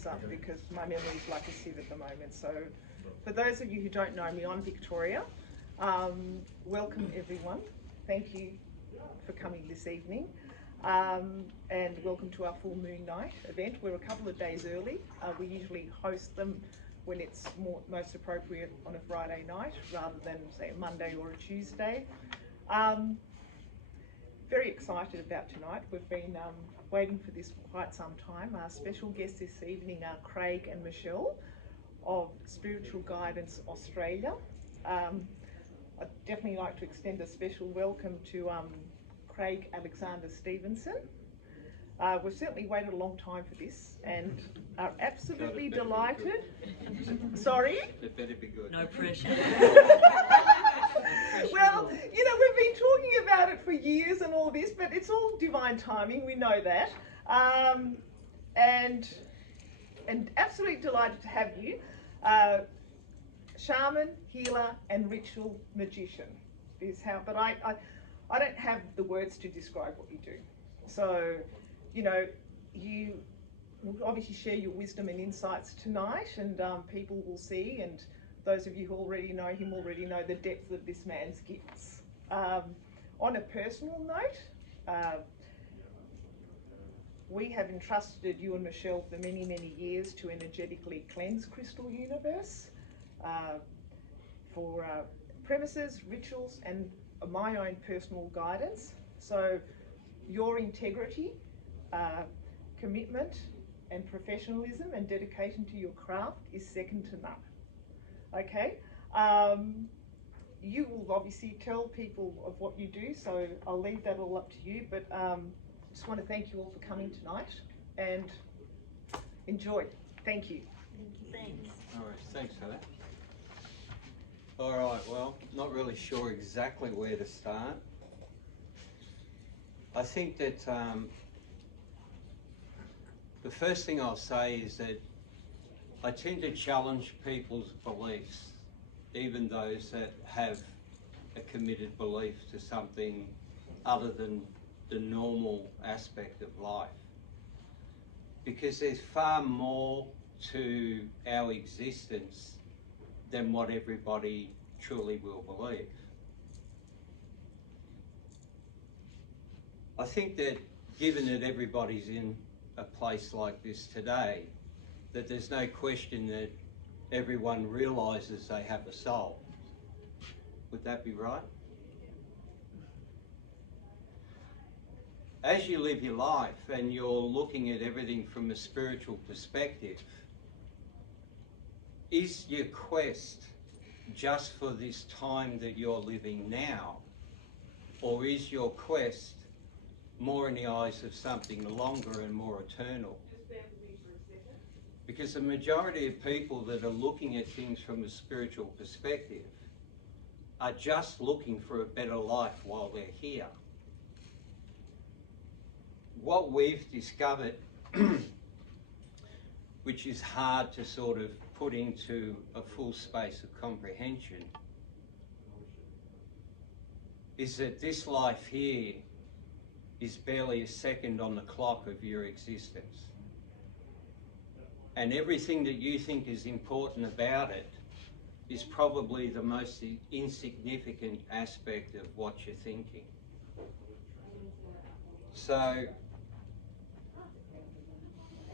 this up because my memory is like a sieve at the moment. So for those of you who don't know me, I'm Victoria. Welcome everyone. Thank you for coming this evening. And welcome to our full moon night event. We're a couple of days early. We usually host them when it's most appropriate on a Friday night rather than say a Monday or a Tuesday. Very excited about tonight. We've been waiting for this for quite some time. Our special guests this evening are Craig and Michelle of Spiritual Guidance Australia. I'd definitely like to extend a special welcome to Craig Alexander Stevenson. We've certainly waited a long time for this and are absolutely delighted. Sorry? It better be good. No pressure. Well, you know, we've been talking about it for years and all this, but it's all divine timing, we know that. And absolutely delighted to have you. Shaman, healer, and ritual magician is how, but I don't have the words to describe what you do. So, you know, you will obviously share your wisdom and insights tonight, and people will see, and those of you who already know him already know the depth of this man's gifts. On a personal note, we have entrusted you and Michelle for many, many years to energetically cleanse Crystal Universe for premises, rituals, and my own personal guidance. So your integrity, commitment, and professionalism and dedication to your craft is second to none. Okay? You will obviously tell people of what you do, so I'll leave that all up to you, but just want to thank you all for coming tonight and enjoy. Thank you. Thanks. All right, thanks for that. All right, well, not really sure exactly where to start. I think that the first thing I'll say is that I tend to challenge people's beliefs, even those that have a committed belief to something other than the normal aspect of life. Because there's far more to our existence than what everybody truly will believe. I think that given that everybody's in a place like this today, that there's no question that everyone realises they have a soul. Would that be right? As you live your life and you're looking at everything from a spiritual perspective, is your quest just for this time that you're living now? Or is your quest more in the eyes of something longer and more eternal? Because the majority of people that are looking at things from a spiritual perspective are just looking for a better life while they're here. What we've discovered, which is hard to sort of put into a full space of comprehension, is that this life here is barely a second on the clock of your existence. And everything that you think is important about it is probably the most insignificant aspect of what you're thinking. So,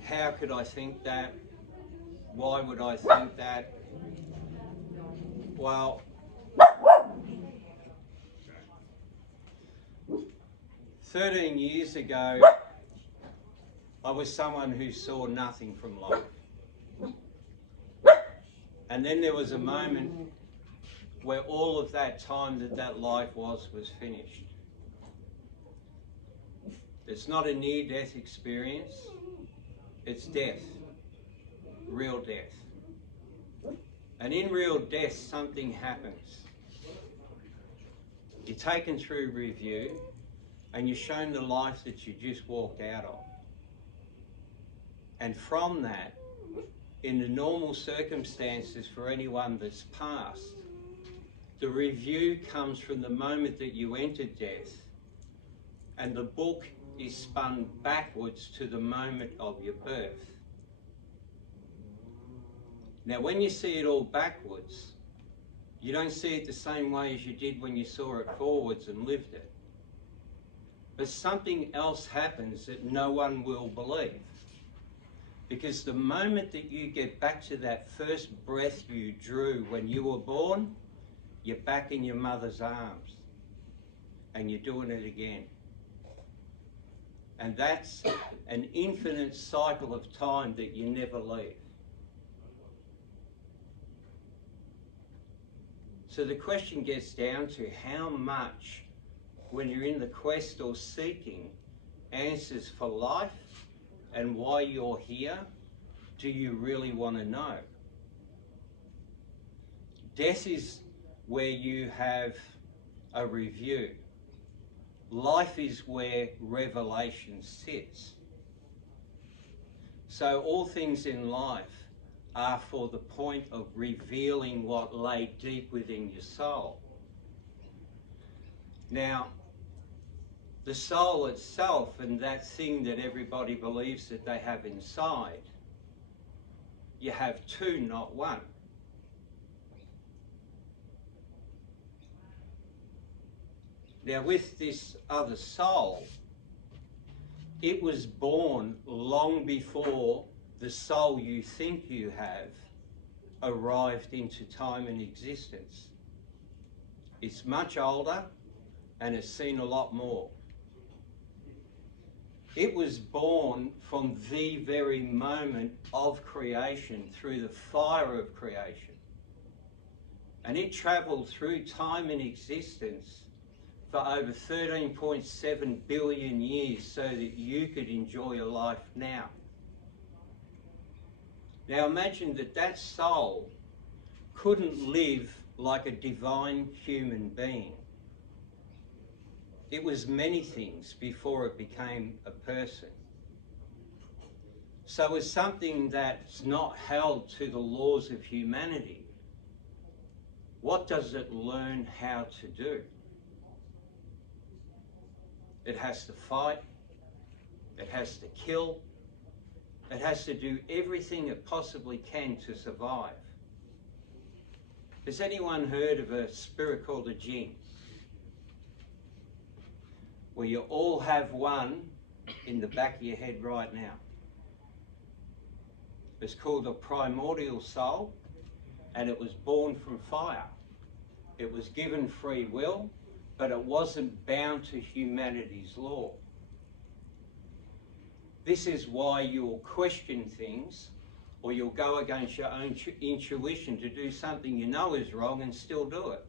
how could I think that? Why would I think that? Well, 13 years ago, I was someone who saw nothing from life. And then there was a moment where all of that time that life was finished. It's not a near-death experience, it's death, real death. And in real death, something happens. You're taken through review and you're shown the life that you just walked out of. And from that, in the normal circumstances for anyone that's passed, the review comes from the moment that you entered death, and the book is spun backwards to the moment of your birth. Now, when you see it all backwards, you don't see it the same way as you did when you saw it forwards and lived it. But something else happens that no one will believe. Because the moment that you get back to that first breath you drew when you were born, you're back in your mother's arms. And you're doing it again. And that's an infinite cycle of time that you never leave. So the question gets down to how much, when you're in the quest or seeking answers for life and why you're here, do you really want to know? Death is where you have a review. Life is where revelation sits. So all things in life are for the point of revealing what lay deep within your soul. Now, the soul itself and that thing that everybody believes that they have inside, you have two, not one. Now, with this other soul, it was born long before the soul you think you have arrived into time and existence. It's much older and it's seen a lot more. It was born from the very moment of creation, through the fire of creation. And it travelled through time and existence for over 13.7 billion years so that you could enjoy your life now. Now imagine that that soul couldn't live like a divine human being. It was many things before it became a person. So it's something that's not held to the laws of humanity. What does it learn how to do? It has to fight, it has to kill, it has to do everything it possibly can to survive. Has anyone heard of a spirit called a jinn? Well, you all have one in the back of your head right now. It's called a primordial soul, and it was born from fire. It was given free will, but it wasn't bound to humanity's law. This is why you'll question things, or you'll go against your own intuition to do something you know is wrong and still do it.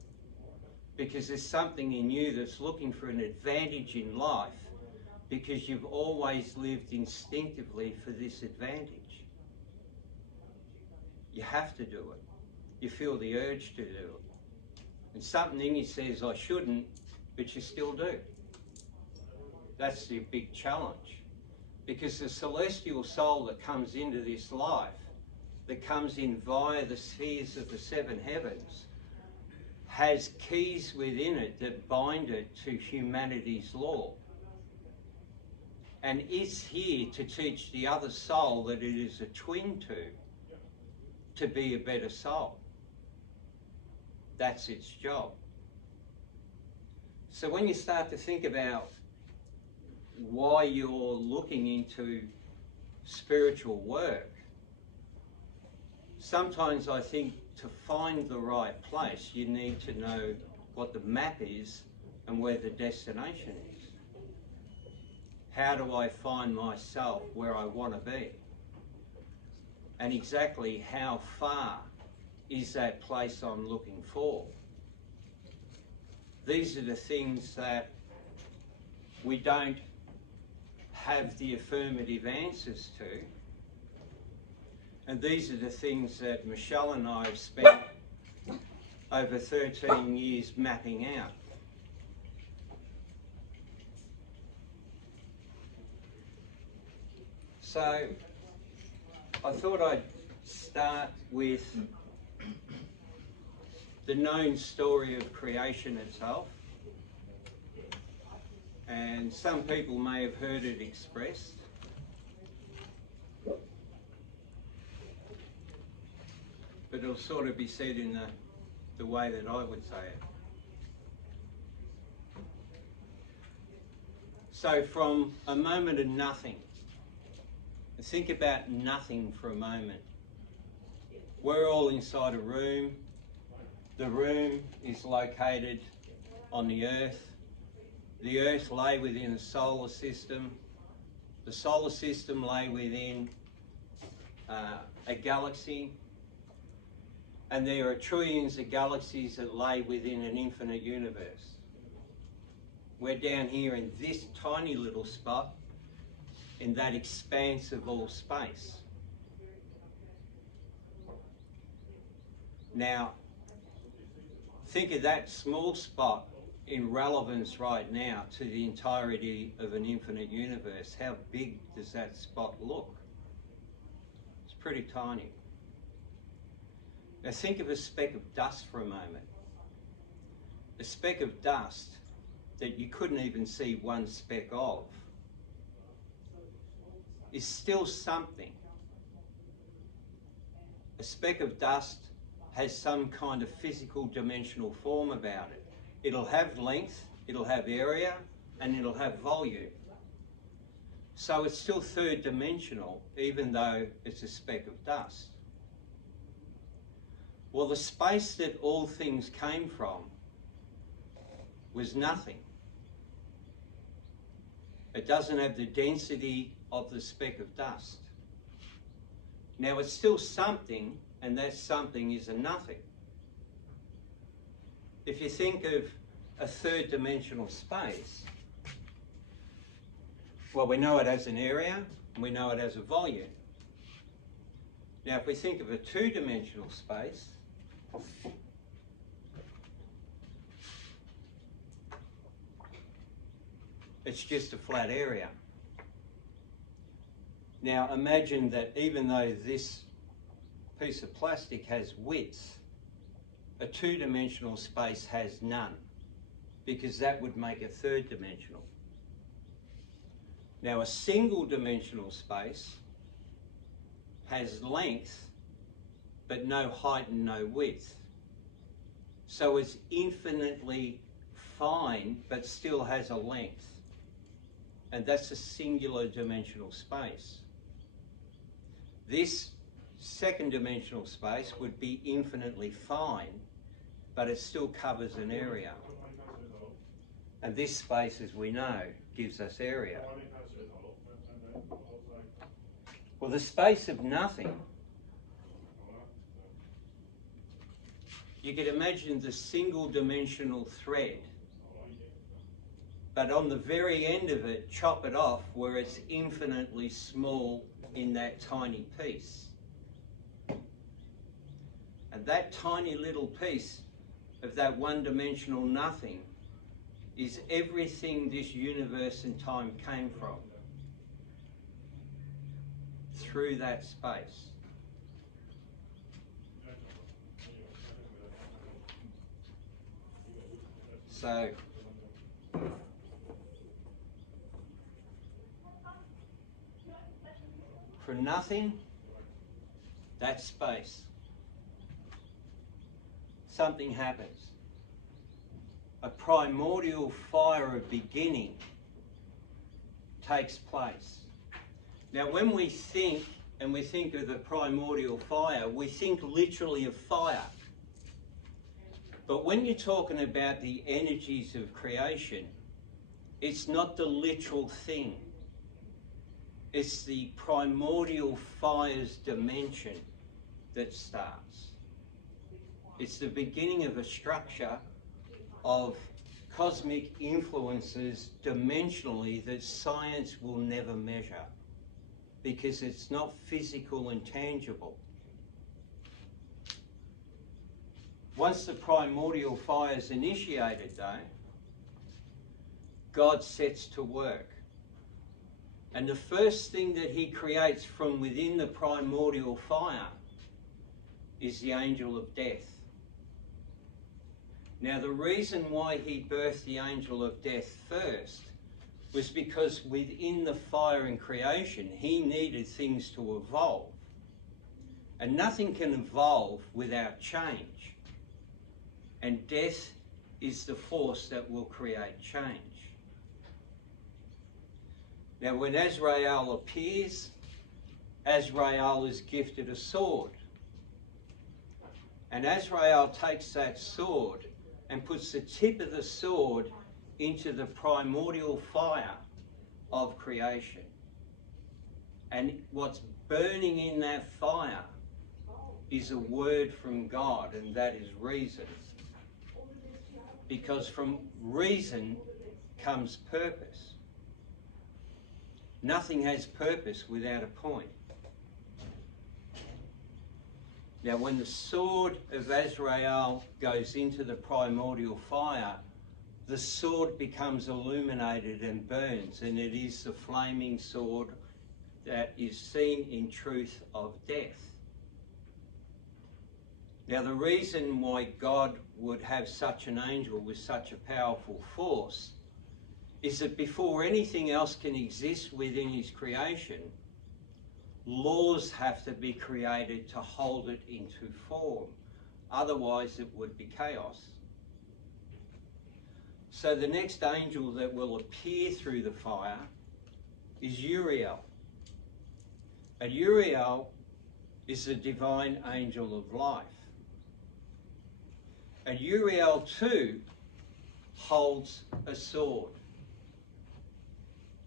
Because there's something in you that's looking for an advantage in life, because you've always lived instinctively for this advantage. You have to do it. You feel the urge to do it. And something in you says, I shouldn't, but you still do. That's the big challenge. Because the celestial soul that comes into this life, that comes in via the spheres of the seven heavens, has keys within it that bind it to humanity's law. And it's here to teach the other soul that it is a twin to be a better soul. That's its job. So when you start to think about why you're looking into spiritual work, sometimes I think to find the right place, you need to know what the map is and where the destination is. How do I find myself where I want to be? And exactly how far is that place I'm looking for? These are the things that we don't have the affirmative answers to. And these are the things that Michelle and I have spent over 13 years mapping out. So I thought I'd start with the known story of creation itself. And some people may have heard it expressed. but it'll sort of be said in the way that I would say it. So from a moment of nothing, think about nothing for a moment. We're all inside a room. The room is located on the Earth. The Earth lay within a solar system. The solar system lay within a galaxy. And there are trillions of galaxies that lay within an infinite universe. We're down here in this tiny little spot in that expanse of all space. Now, think of that small spot in relevance right now to the entirety of an infinite universe. How big does that spot look? It's pretty tiny. Now think of a speck of dust for a moment. A speck of dust that you couldn't even see one speck of is still something. A speck of dust has some kind of physical dimensional form about it. It'll have length, it'll have area, and it'll have volume. So it's still third dimensional, even though it's a speck of dust. Well, the space that all things came from was nothing. It doesn't have the density of the speck of dust. Now it's still something, and that something is a nothing. If you think of a third dimensional space, well, we know it has an area, and we know it has a volume. Now if we think of a two-dimensional space, it's just a flat area. Now imagine that even though this piece of plastic has width, a two-dimensional space has none, because that would make it third dimensional. Now a single-dimensional space has length, but no height and no width. So it's infinitely fine, but still has a length. And that's a singular dimensional space. This second dimensional space would be infinitely fine, but it still covers an area. And this space, as we know, gives us area. Well, the space of nothing, you could imagine the single dimensional thread, but on the very end of it, chop it off where it's infinitely small in that tiny piece. And that tiny little piece of that one-dimensional nothing is everything this universe and time came from, through that space. So, for nothing, that space, something happens. A primordial fire of beginning takes place. Now when we think, and we think of the primordial fire, we think literally of fire. But when you're talking about the energies of creation, it's not the literal thing. It's the primordial fire's dimension that starts. It's the beginning of a structure of cosmic influences dimensionally that science will never measure, because it's not physical and tangible. Once the primordial fire is initiated, though, God sets to work. And the first thing that he creates from within the primordial fire is the angel of death. Now, the reason why he birthed the angel of death first was because within the fire and creation, he needed things to evolve. And nothing can evolve without change. And death is the force that will create change. Now, when Azrael appears, Azrael is gifted a sword. And Azrael takes that sword and puts the tip of the sword into the primordial fire of creation. And what's burning in that fire is a word from God, and that is reason. Because from reason comes purpose. Nothing has purpose without a point. Now, when the sword of Azrael goes into the primordial fire, the sword becomes illuminated and burns, and it is the flaming sword that is seen in truth of death. Now, the reason why God would have such an angel with such a powerful force is that before anything else can exist within his creation, laws have to be created to hold it into form. Otherwise, it would be chaos. So the next angel that will appear through the fire is Uriel. And Uriel is the divine angel of life. And Uriel too holds a sword.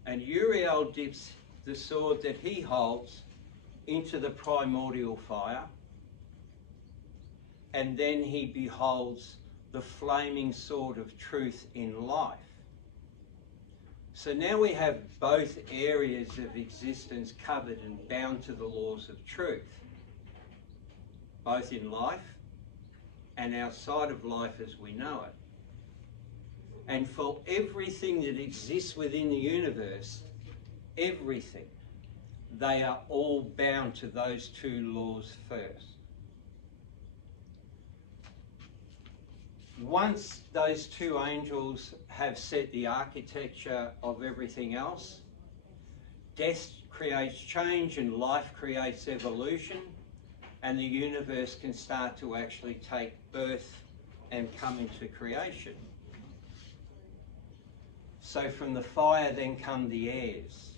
And Uriel dips the sword that he holds into the primordial fire, and then he beholds the flaming sword of truth in life. So now we have both areas of existence covered and bound to the laws of truth, both in life and outside of life as we know it. And for everything that exists within the universe, everything, they are all bound to those two laws first. Once those two angels have set the architecture of everything else, death creates change and life creates evolution, and the universe can start to actually take birth and come into creation. So from the fire then come the airs.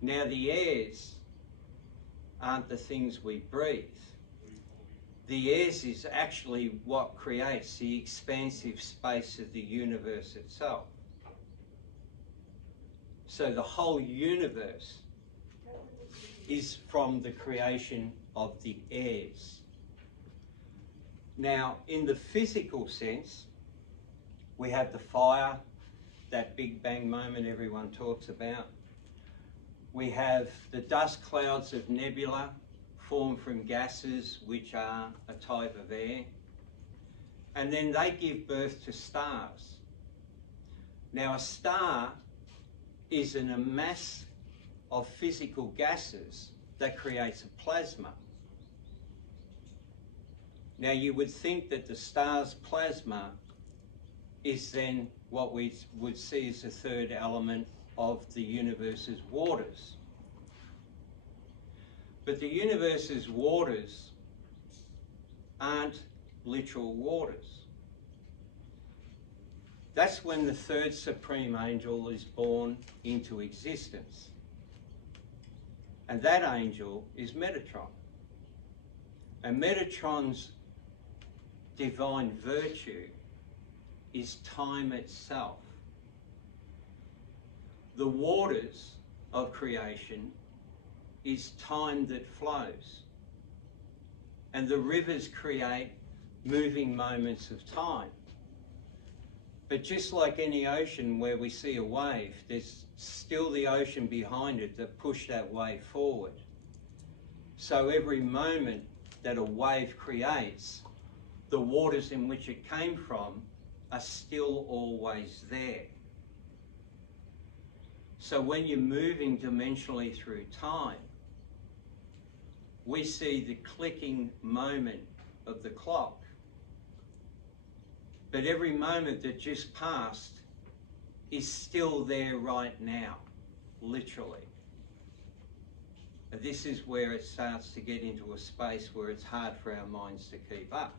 Now the airs aren't the things we breathe. The airs is actually what creates the expansive space of the universe itself. So the whole universe is from the creation of the airs. Now, in the physical sense, we have the fire, that Big Bang moment everyone talks about. We have the dust clouds of nebula formed from gases, which are a type of air. And then they give birth to stars. Now, a star is in a mass of physical gases that creates a plasma. Now, you would think that the star's plasma is then what we would see as the third element of the universe's waters. But the universe's waters aren't literal waters. That's when the third supreme angel is born into existence. And that angel is Metatron. And Metatron's divine virtue is time itself. The waters of creation is time that flows. And the rivers create moving moments of time. But just like any ocean where we see a wave, there's still the ocean behind it that pushed that wave forward. So every moment that a wave creates, the waters in which it came from are still always there. So when you're moving dimensionally through time, we see the clicking moment of the clock. But every moment that just passed is still there right now, literally. And this is where it starts to get into a space where it's hard for our minds to keep up.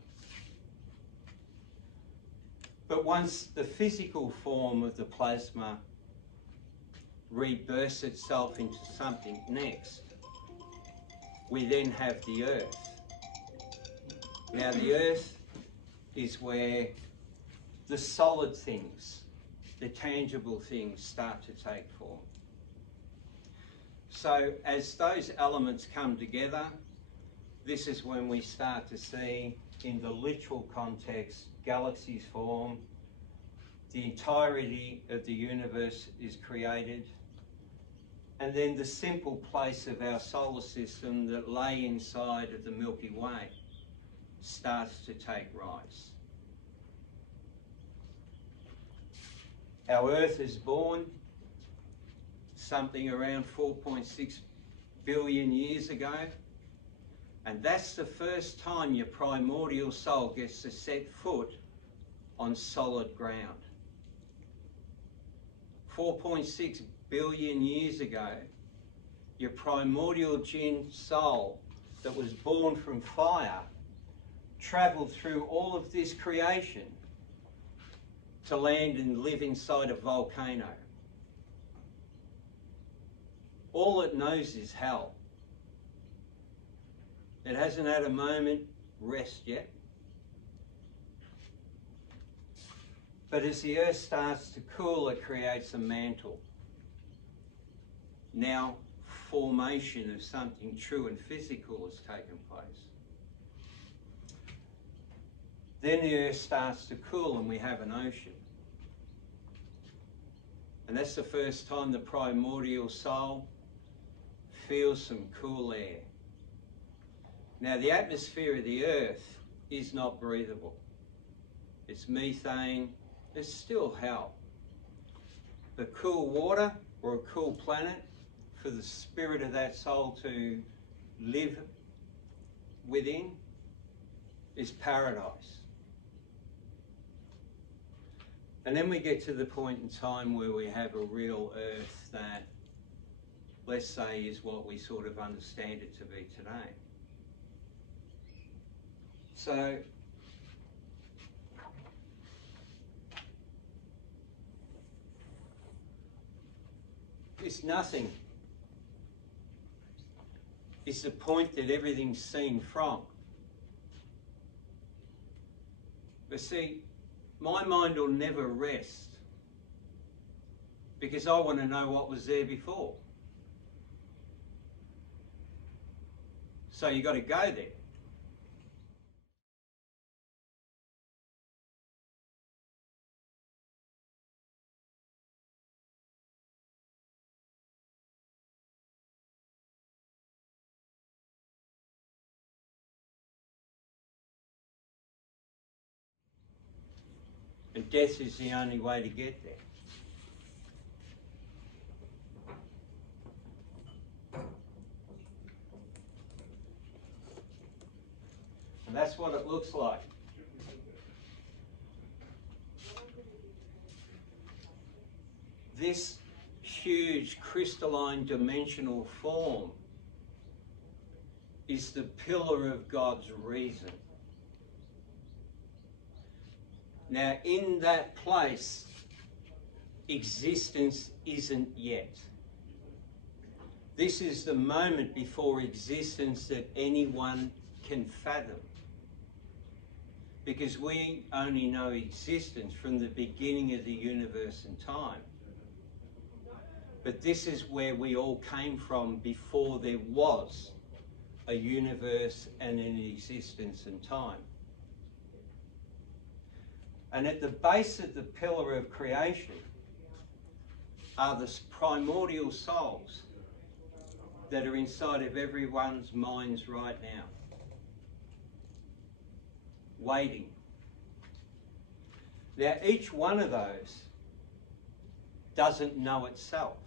But once the physical form of the plasma rebirths itself into something next, we then have the earth. Now the earth is where the solid things, the tangible things start to take form. So as those elements come together, this is when we start to see, in the literal context, galaxies form, the entirety of the universe is created, and then the simple place of our solar system that lay inside of the Milky Way starts to take rise. Our Earth is born something around 4.6 billion years ago, and that's the first time your primordial soul gets to set foot on solid ground. 4.6 billion years ago, your primordial jinn soul that was born from fire travelled through all of this creation to land and live inside a volcano. All it knows is hell. It hasn't had a moment rest yet. But as the earth starts to cool, it creates a mantle. Now, formation of something true and physical has taken place. Then the earth starts to cool and we have an ocean. And that's the first time the primordial soul feels some cool air. Now, the atmosphere of the earth is not breathable. It's methane, it's still hell. But cool water or a cool planet for the spirit of that soul to live within is paradise. And then we get to the point in time where we have a real earth that, let's say, is what we sort of understand it to be today. So, it's nothing. It's the point that everything's seen from. But see, my mind will never rest because I want to know what was there before. So you've got to go there. And death is the only way to get there. And that's what it looks like. This huge crystalline dimensional form is the pillar of God's reason. Now, in that place, existence isn't yet. This is the moment before existence that anyone can fathom. Because we only know existence from the beginning of the universe and time. But this is where we all came from before there was a universe and an existence and time. And at the base of the pillar of creation are the primordial souls that are inside of everyone's minds right now, waiting. Now, each one of those doesn't know itself.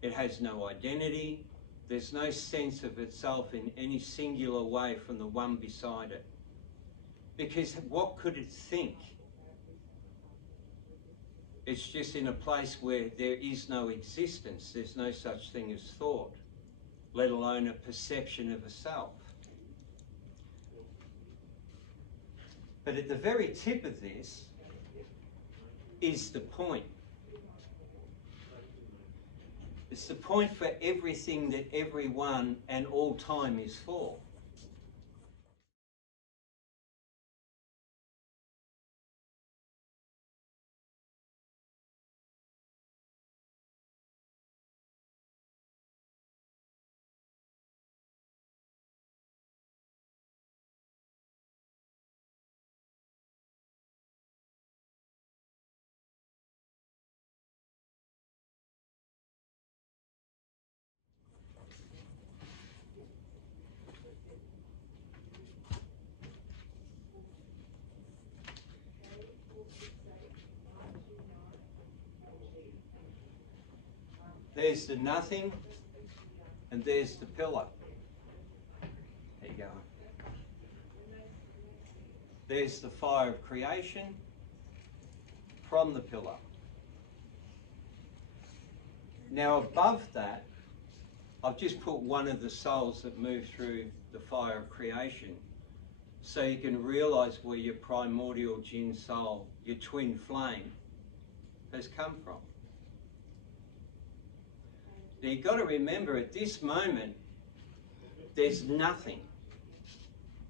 It has no identity. There's no sense of itself in any singular way from the one beside it. Because what could it think? It's just in a place where there is no existence. There's no such thing as thought. let alone a perception of a self. But at the very tip of this is the point. It's the point for everything that everyone and all time is for. There's the nothing, and there's the pillar. There you go. There's the fire of creation from the pillar. Now above that, I've just put one of the souls that move through the fire of creation, so you can realise where your primordial jinn soul, your twin flame, has come from. Now you've got to remember, at this moment, there's nothing.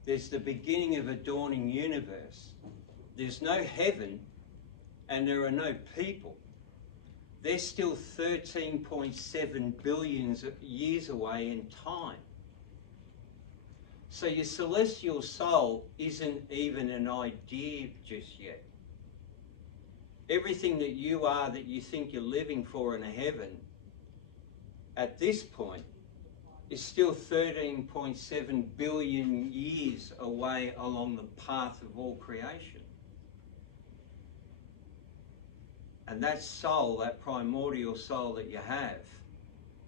There's the beginning of a dawning universe. There's no heaven, and there are no people. They're still 13.7 billion years away in time. So your celestial soul isn't even an idea just yet. Everything that you are, that you think you're living for in a heaven, at this point, is still 13.7 billion years away along the path of all creation. And that soul, that primordial soul that you have,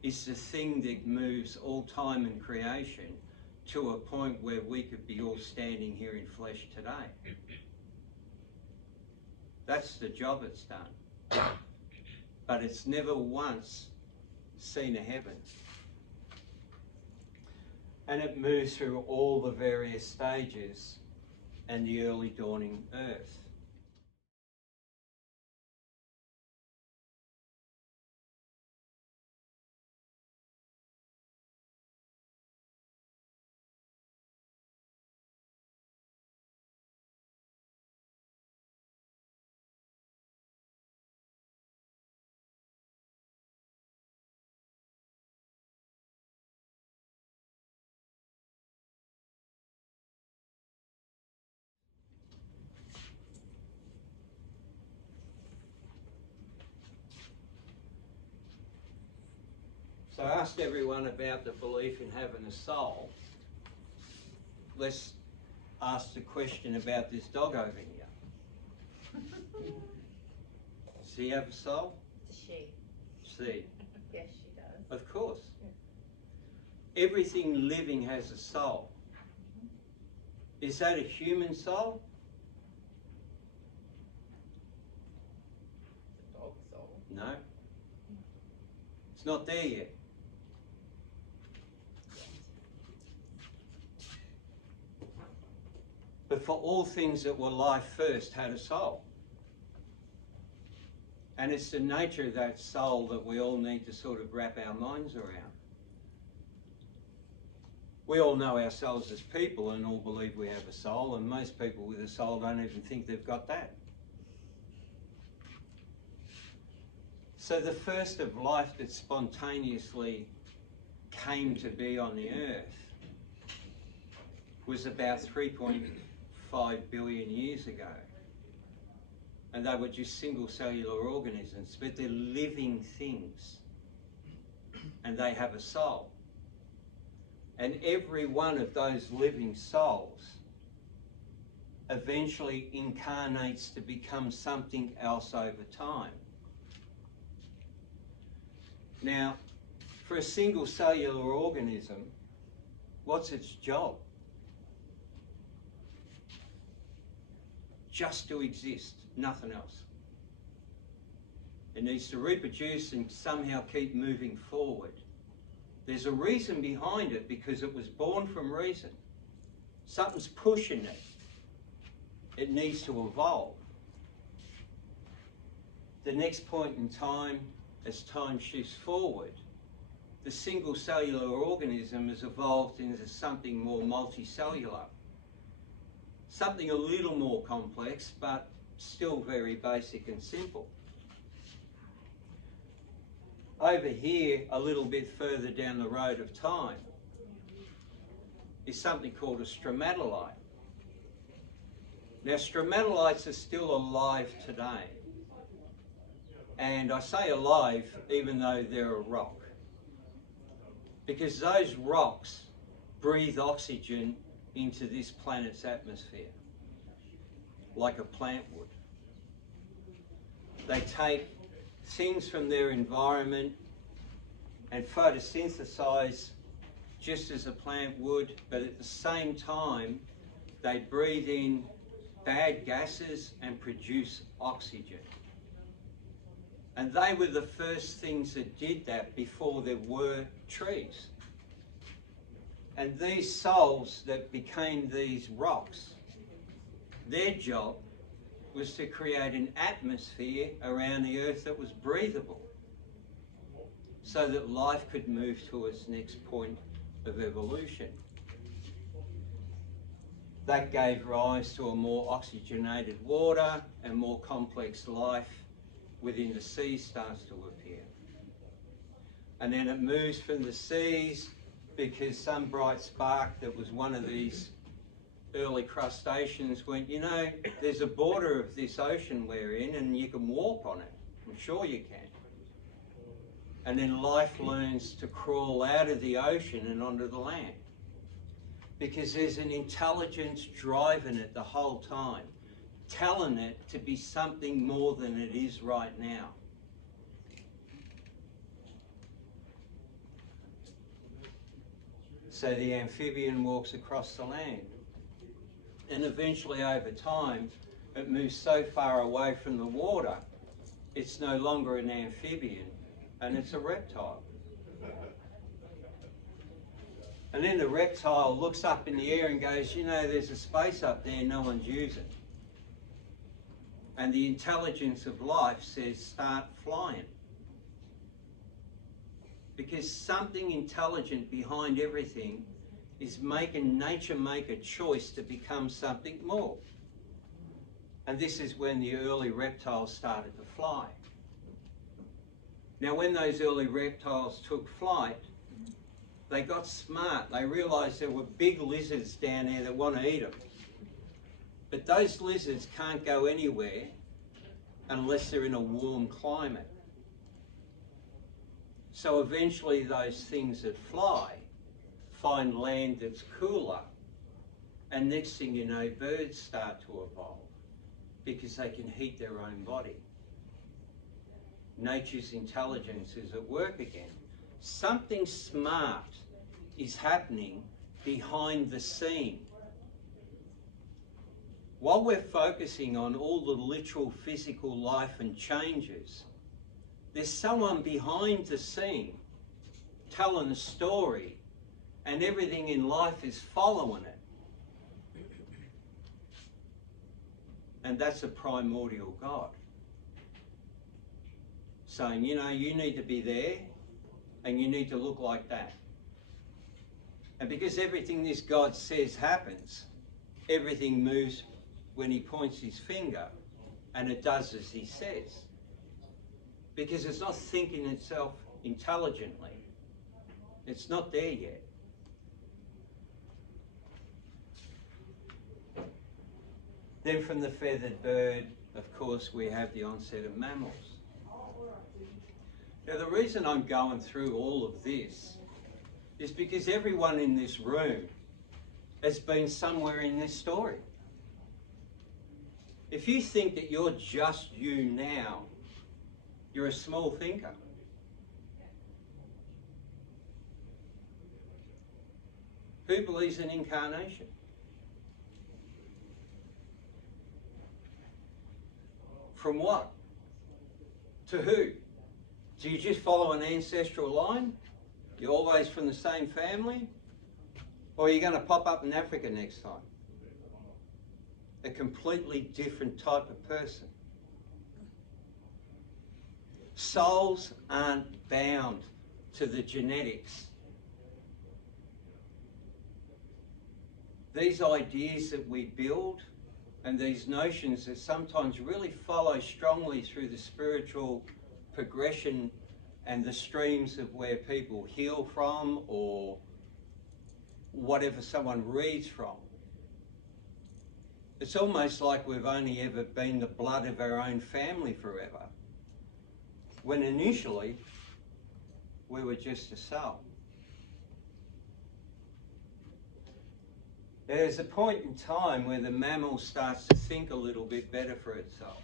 is the thing that moves all time and creation to a point where we could be all standing here in flesh today. That's the job it's done. But it's never once seen a heaven. And it moves through all the various stages and the early dawning earth. So I asked everyone about the belief in having a soul. Let's ask the question about this dog over here. Does he have a soul? She. She. Yes, she does. Of course. Yeah. Everything living has a soul. Is that a human soul? It's a dog soul. No. It's not there yet. But for all things that were life first had a soul. And it's the nature of that soul that we all need to sort of wrap our minds around. We all know ourselves as people and all believe we have a soul, and most people with a soul don't even think they've got that. So the first of life that spontaneously came to be on the earth was about 3.5 billion years ago. And they were just single cellular organisms, but they're living things. And they have a soul. And every one of those living souls eventually incarnates to become something else over time. Now, for a single cellular organism, what's its job? Just to exist, nothing else. It needs to reproduce and somehow keep moving forward. There's a reason behind it because it was born from reason. Something's pushing it. It needs to evolve. The next point in time, as time shifts forward, the single cellular organism has evolved into something more multicellular. Something a little more complex, but still very basic and simple. Over here, a little bit further down the road of time, is something called a stromatolite. Now, stromatolites are still alive today. And I say alive even though they're a rock. Because those rocks breathe oxygen into this planet's atmosphere, like a plant would. They take things from their environment and photosynthesize just as a plant would, but at the same time, they breathe in bad gases and produce oxygen. And they were the first things that did that before there were trees. And these souls that became these rocks, their job was to create an atmosphere around the earth that was breathable, so that life could move to its next point of evolution. That gave rise to a more oxygenated water, and more complex life within the seas starts to appear. And then it moves from the seas because some bright spark that was one of these early crustaceans went, you know, there's a border of this ocean we're in and you can walk on it. I'm sure you can. And then life learns to crawl out of the ocean and onto the land. Because there's an intelligence driving it the whole time, telling it to be something more than it is right now. So the amphibian walks across the land. And eventually over time, it moves so far away from the water, it's no longer an amphibian, and it's a reptile. And then the reptile looks up in the air and goes, you know, there's a space up there no one's using. And the intelligence of life says, start flying. Because something intelligent behind everything is making nature make a choice to become something more. And this is when the early reptiles started to fly. Now, when those early reptiles took flight, they got smart. They realized there were big lizards down there that want to eat them. But those lizards can't go anywhere unless they're in a warm climate. So eventually those things that fly find land that's cooler, and next thing you know, birds start to evolve because they can heat their own body. Nature's intelligence is at work again. Something smart is happening behind the scene. While we're focusing on all the literal physical life and changes, there's someone behind the scene telling a story, and everything in life is following it. And that's a primordial God. Saying, you know, you need to be there and you need to look like that. And because everything this God says happens, everything moves when he points his finger, and it does as he says. Because it's not thinking itself intelligently. It's not there yet. Then from the feathered bird, of course, we have the onset of mammals. Now, the reason I'm going through all of this is because everyone in this room has been somewhere in this story. If you think that you're just you now, you're a small thinker. Who believes in incarnation? From what? To who? Do you just follow an ancestral line? You're always from the same family? Or are you going to pop up in Africa next time? A completely different type of person. Souls aren't bound to the genetics. These ideas that we build and these notions that sometimes really follow strongly through the spiritual progression and the streams of where people heal from or whatever someone reads from. It's almost like we've only ever been the blood of our own family forever, when initially we were just a soul. There's a point in time where the mammal starts to think a little bit better for itself.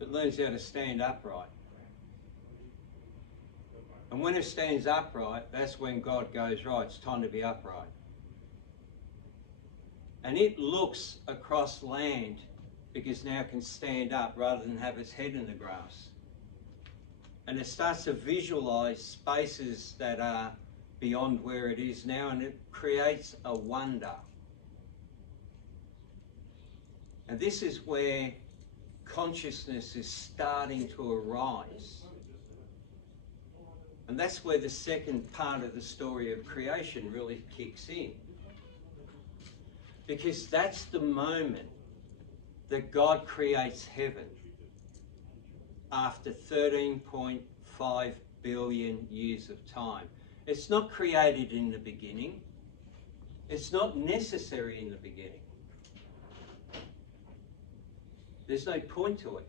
It learns how to stand upright. And when it stands upright, that's when God goes, right, it's time to be upright. And it looks across land because now it can stand up rather than have its head in the grass. And it starts to visualize spaces that are beyond where it is now, and it creates a wonder. And this is where consciousness is starting to arise. And that's where the second part of the story of creation really kicks in. Because that's the moment that God creates heaven after 13.5 billion years of time. It's not created in the beginning. It's not necessary in the beginning. There's no point to it.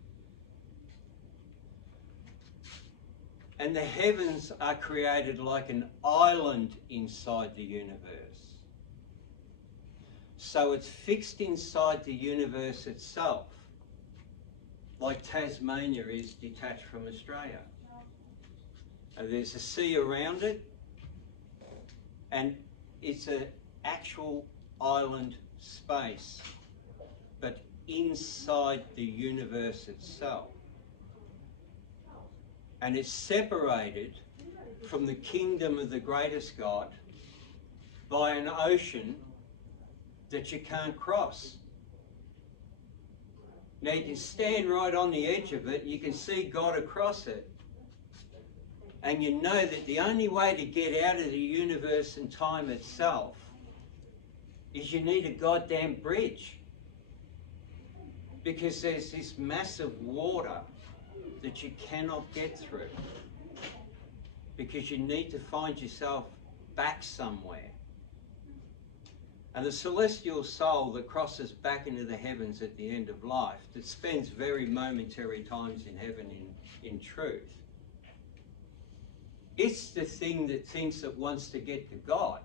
And the heavens are created like an island inside the universe. So it's fixed inside the universe itself, like Tasmania is detached from Australia. And there's a sea around it, and it's an actual island space, but inside the universe itself. And it's separated from the kingdom of the greatest God by an ocean that you can't cross. Now you can stand right on the edge of it, you can see God across it, and you know that the only way to get out of the universe and time itself is you need a goddamn bridge. Because there's this massive water that you cannot get through. Because you need to find yourself back somewhere. And the celestial soul that crosses back into the heavens at the end of life, that spends very momentary times in heaven in truth, it's the thing that thinks it wants to get to God.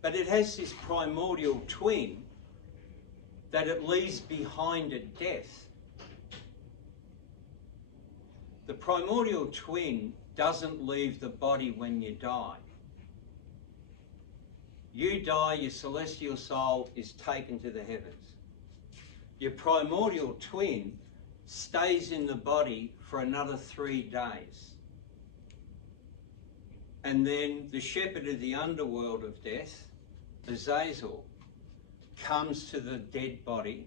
But it has this primordial twin that it leaves behind at death. The primordial twin doesn't leave the body when you die. You die, your celestial soul is taken to the heavens. Your primordial twin stays in the body for another 3 days. And then the shepherd of the underworld of death, Azazel, comes to the dead body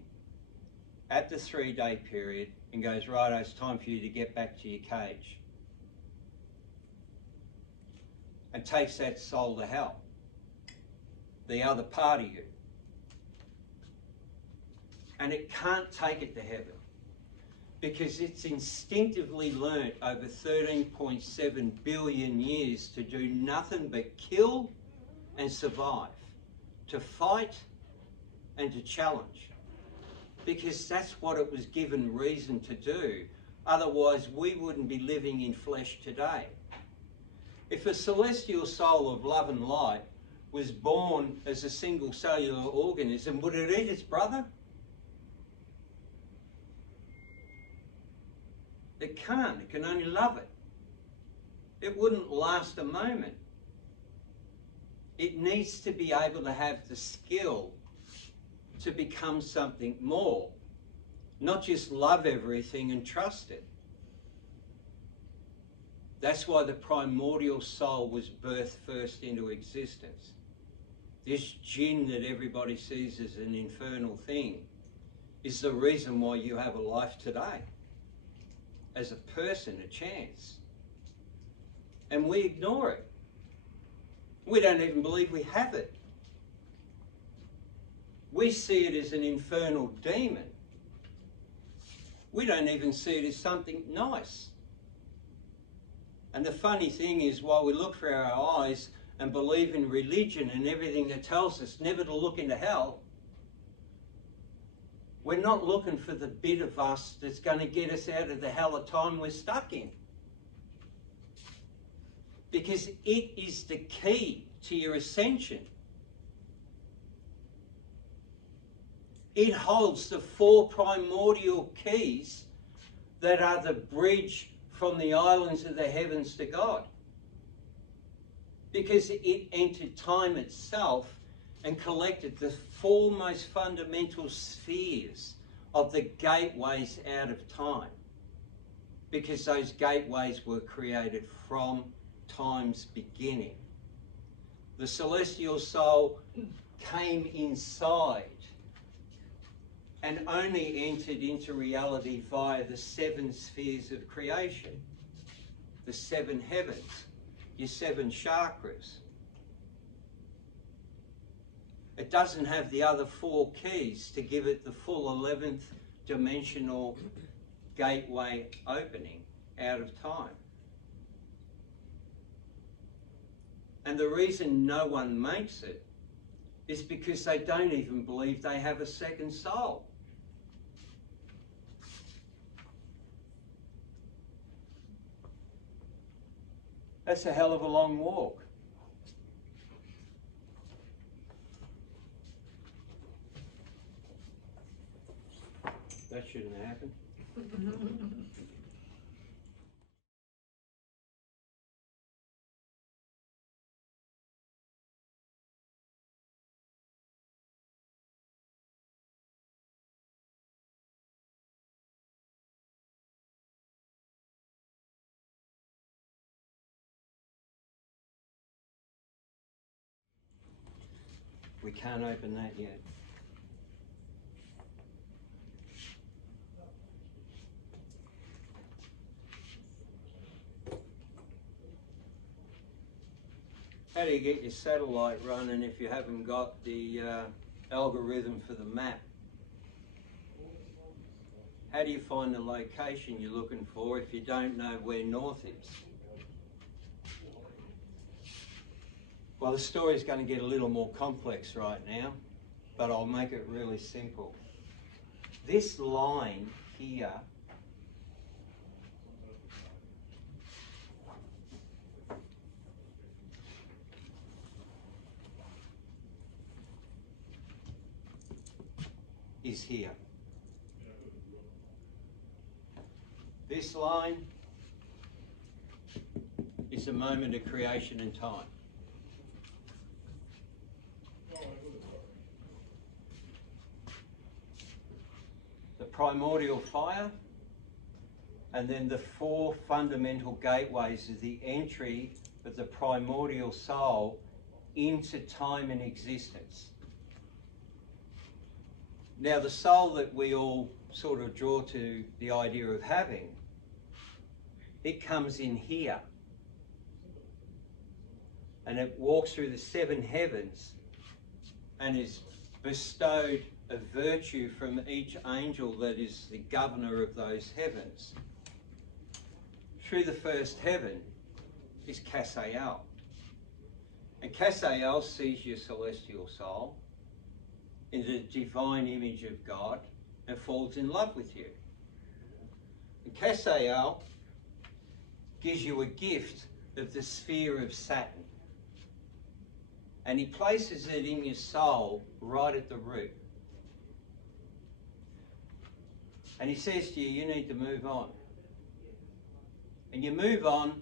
at the 3-day period and goes, right, it's time for you to get back to your cage. And takes that soul to hell, the other part of you. And it can't take it to heaven because it's instinctively learnt over 13.7 billion years to do nothing but kill and survive, to fight and to challenge, because that's what it was given reason to do. Otherwise, we wouldn't be living in flesh today. If a celestial soul of love and light was born as a single cellular organism, would it eat its brother? It can't. It can only love it. It wouldn't last a moment. It needs to be able to have the skill to become something more, not just love everything and trust it. That's why the primordial soul was birthed first into existence. This jinn that everybody sees as an infernal thing is the reason why you have a life today. As a person, a chance. And we ignore it. We don't even believe we have it. We see it as an infernal demon. We don't even see it as something nice. And the funny thing is, while we look for our eyes and believe in religion and everything that tells us never to look into hell, we're not looking for the bit of us that's going to get us out of the hell of time we're stuck in. Because it is the key to your ascension. It holds the 4 primordial keys that are the bridge from the islands of the heavens to God. Because it entered time itself and collected the 4 most fundamental spheres of the gateways out of time. Because those gateways were created from time's beginning. The celestial soul came inside and only entered into reality via the 7 spheres of creation, the 7 heavens, your 7 chakras. It doesn't have the other 4 keys to give it the full 11th dimensional gateway opening out of time. And the reason no one makes it is because they don't even believe they have a second soul. That's a hell of a long walk. That shouldn't happen. We can't open that yet. How do you get your satellite running if you haven't got the algorithm for the map? How do you find the location you're looking for if you don't know where north is? Well, the story's going to get a little more complex right now, but I'll make it really simple. This line here is here. This line is the moment of creation and time. The primordial fire, and then the 4 fundamental gateways is the entry of the primordial soul into time and existence. Now, the soul that we all sort of draw to the idea of having, it comes in here. And it walks through the 7 heavens and is bestowed a virtue from each angel that is the governor of those heavens. Through the first heaven is Casael. And Casael sees your celestial soul in the divine image of God and falls in love with you. And Casael gives you a gift of the sphere of Saturn. And he places it in your soul right at the root. And he says to you, you need to move on. And you move on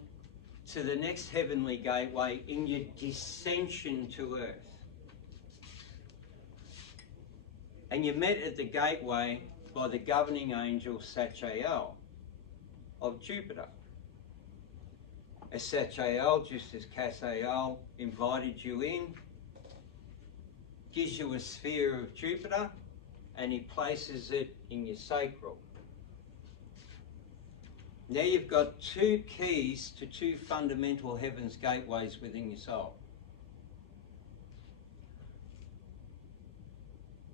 to the next heavenly gateway in your descension to earth. And you're met at the gateway by the governing angel Sachael of Jupiter. Ascension, just as Cassiel invited you in, gives you a sphere of Jupiter, and he places it in your sacral. Now you've got two keys to two fundamental heaven's gateways within your soul.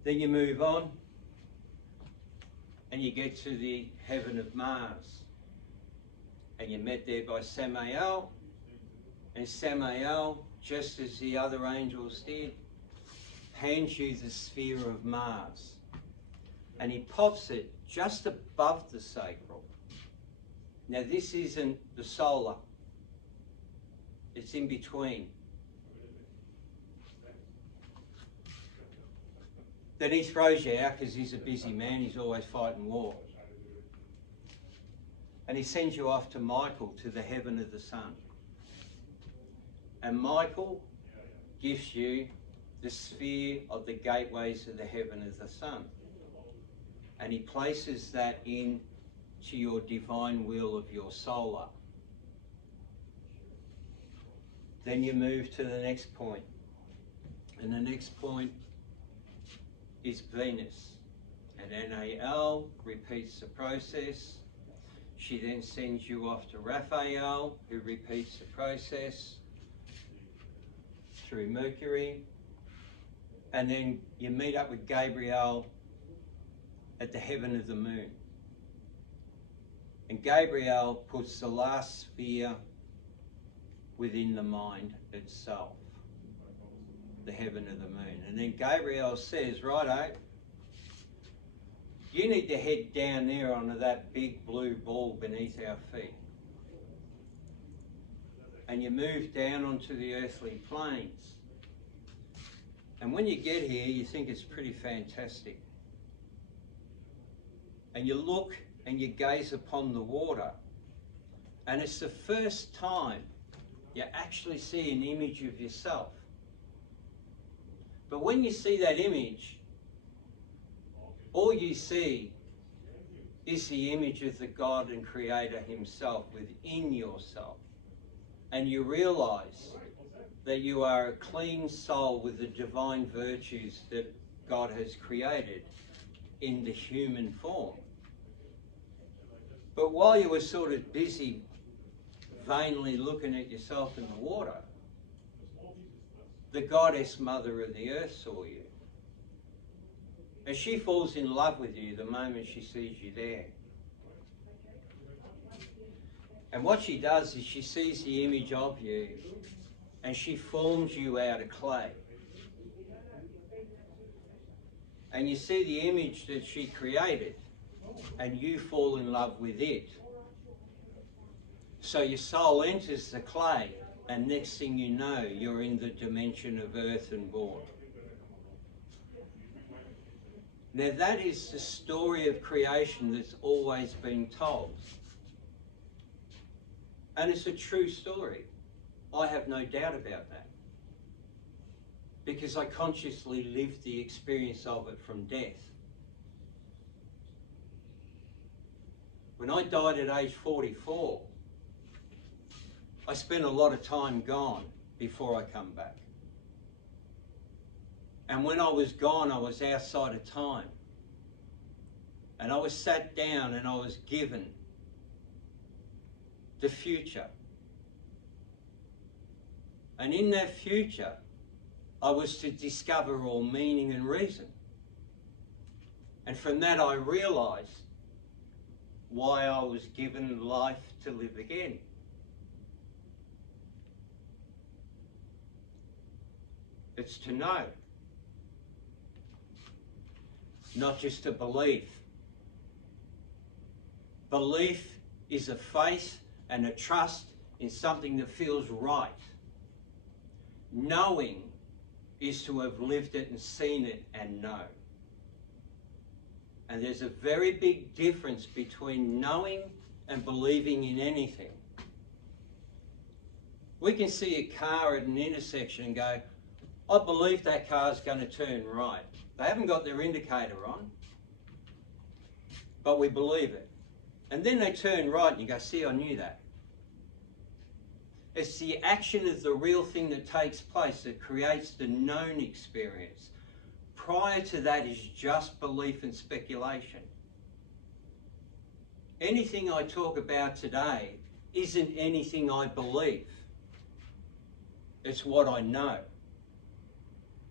Then you move on and you get to the heaven of Mars. And you're met there by Samael. And Samael, just as the other angels did, hands you the sphere of Mars. And he pops it just above the sacral. Now this isn't the solar. It's in between. Then he throws you out because he's a busy man, he's always fighting war. And he sends you off to Michael, to the heaven of the sun. And Michael gives you the sphere of the gateways of the heaven of the sun. And he places that in to your divine will of your solar. Then you move to the next point. And the next point is Venus. And NAL repeats the process. She then sends you off to Raphael, who repeats the process through Mercury. And then you meet up with Gabriel at the heaven of the moon. And Gabriel puts the last sphere within the mind itself, the heaven of the moon. And then Gabriel says, righto, you need to head down there onto that big blue ball beneath our feet. And you move down onto the earthly plains. And when you get here, you think it's pretty fantastic. And you look and you gaze upon the water. And it's the first time you actually see an image of yourself. But when you see that image, all you see is the image of the God and Creator himself within yourself. And you realize that you are a clean soul with the divine virtues that God has created in the human form. But while you were sort of busy vainly looking at yourself in the water, the goddess mother of the earth saw you. And she falls in love with you the moment she sees you there. And what she does is she sees the image of you and she forms you out of clay. And you see the image that she created and you fall in love with it. So your soul enters the clay and next thing you know, you're in the dimension of earth and born. Now that is the story of creation that's always been told. And it's a true story. I have no doubt about that. Because I consciously lived the experience of it from death. When I died at age 44, I spent a lot of time gone before I come back. And when I was gone, I was outside of time. And I was sat down and I was given the future. And in that future, I was to discover all meaning and reason. And from that I realised why I was given life to live again. It's to know, not just a belief. Belief is a faith and a trust in something that feels right. Knowing is to have lived it and seen it and know. And there's a very big difference between knowing and believing in anything. We can see a car at an intersection and go, I believe that car's going to turn right. They haven't got their indicator on, but we believe it. And then they turn right and you go, see, I knew that. It's the action of the real thing that takes place that creates the known experience. Prior to that is just belief and speculation. Anything I talk about today isn't anything I believe. It's what I know.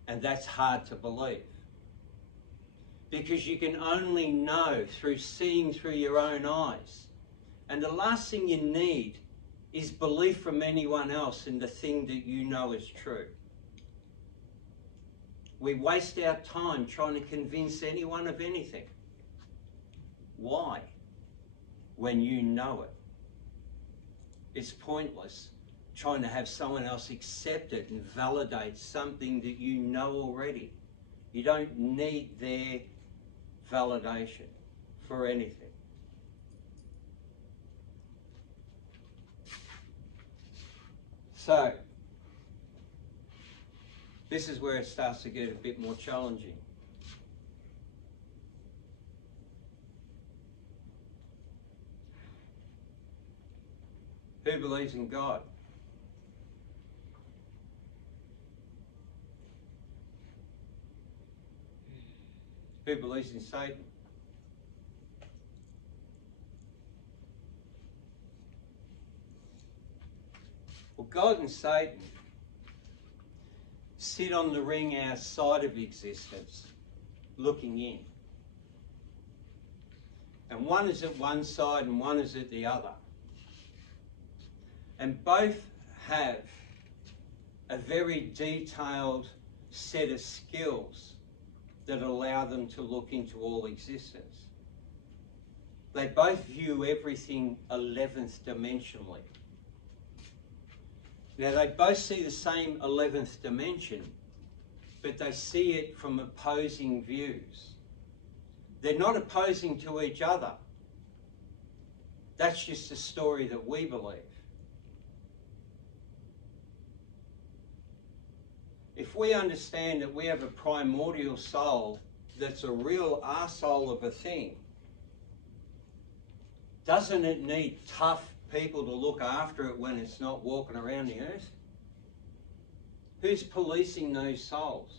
And that's hard to believe. Because you can only know through seeing through your own eyes. And the last thing you need is belief from anyone else in the thing that you know is true. We waste our time trying to convince anyone of anything. Why? When you know it. It's pointless trying to have someone else accept it and validate something that you know already. You don't need their validation for anything. So, this is where it starts to get a bit more challenging. Who believes in God? Who believes in Satan? Well, God and Satan sit on the ring outside of existence, looking in. And one is at one side and one is at the other. And both have a very detailed set of skills that allow them to look into all existence. They both view everything 11th dimensionally. Now, they both see the same 11th dimension, but they see it from opposing views. They're not opposing to each other. That's just a story that we believe. If we understand that we have a primordial soul that's a real arsehole of a thing, doesn't it need tough people to look after it when it's not walking around the earth? Who's policing those souls?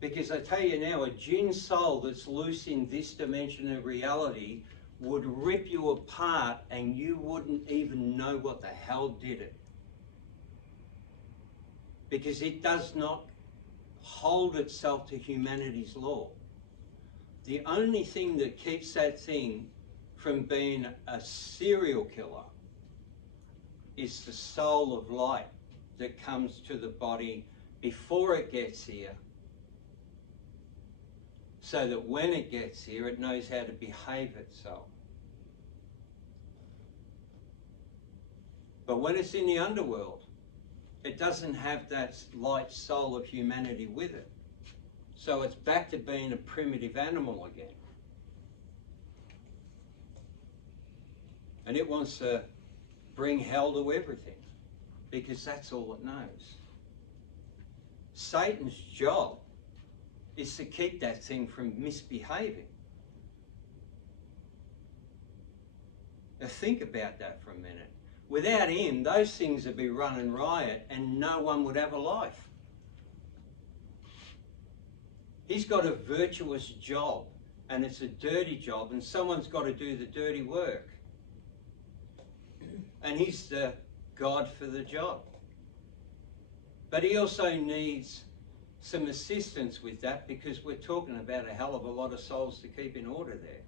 Because I tell you now, a jinn soul that's loose in this dimension of reality would rip you apart and you wouldn't even know what the hell did it. Because it does not hold itself to humanity's law. The only thing that keeps that thing from being a serial killer is the soul of light that comes to the body before it gets here, so that when it gets here, it knows how to behave itself. But when it's in the underworld, it doesn't have that light soul of humanity with it. So it's back to being a primitive animal again. And it wants to bring hell to everything, because that's all it knows. Satan's job is to keep that thing from misbehaving. Now think about that for a minute. Without him, those things would be running riot and no one would have a life. He's got a virtuous job, and it's a dirty job, and someone's got to do the dirty work. And he's the God for the job. But he also needs some assistance with that, because we're talking about a hell of a lot of souls to keep in order there.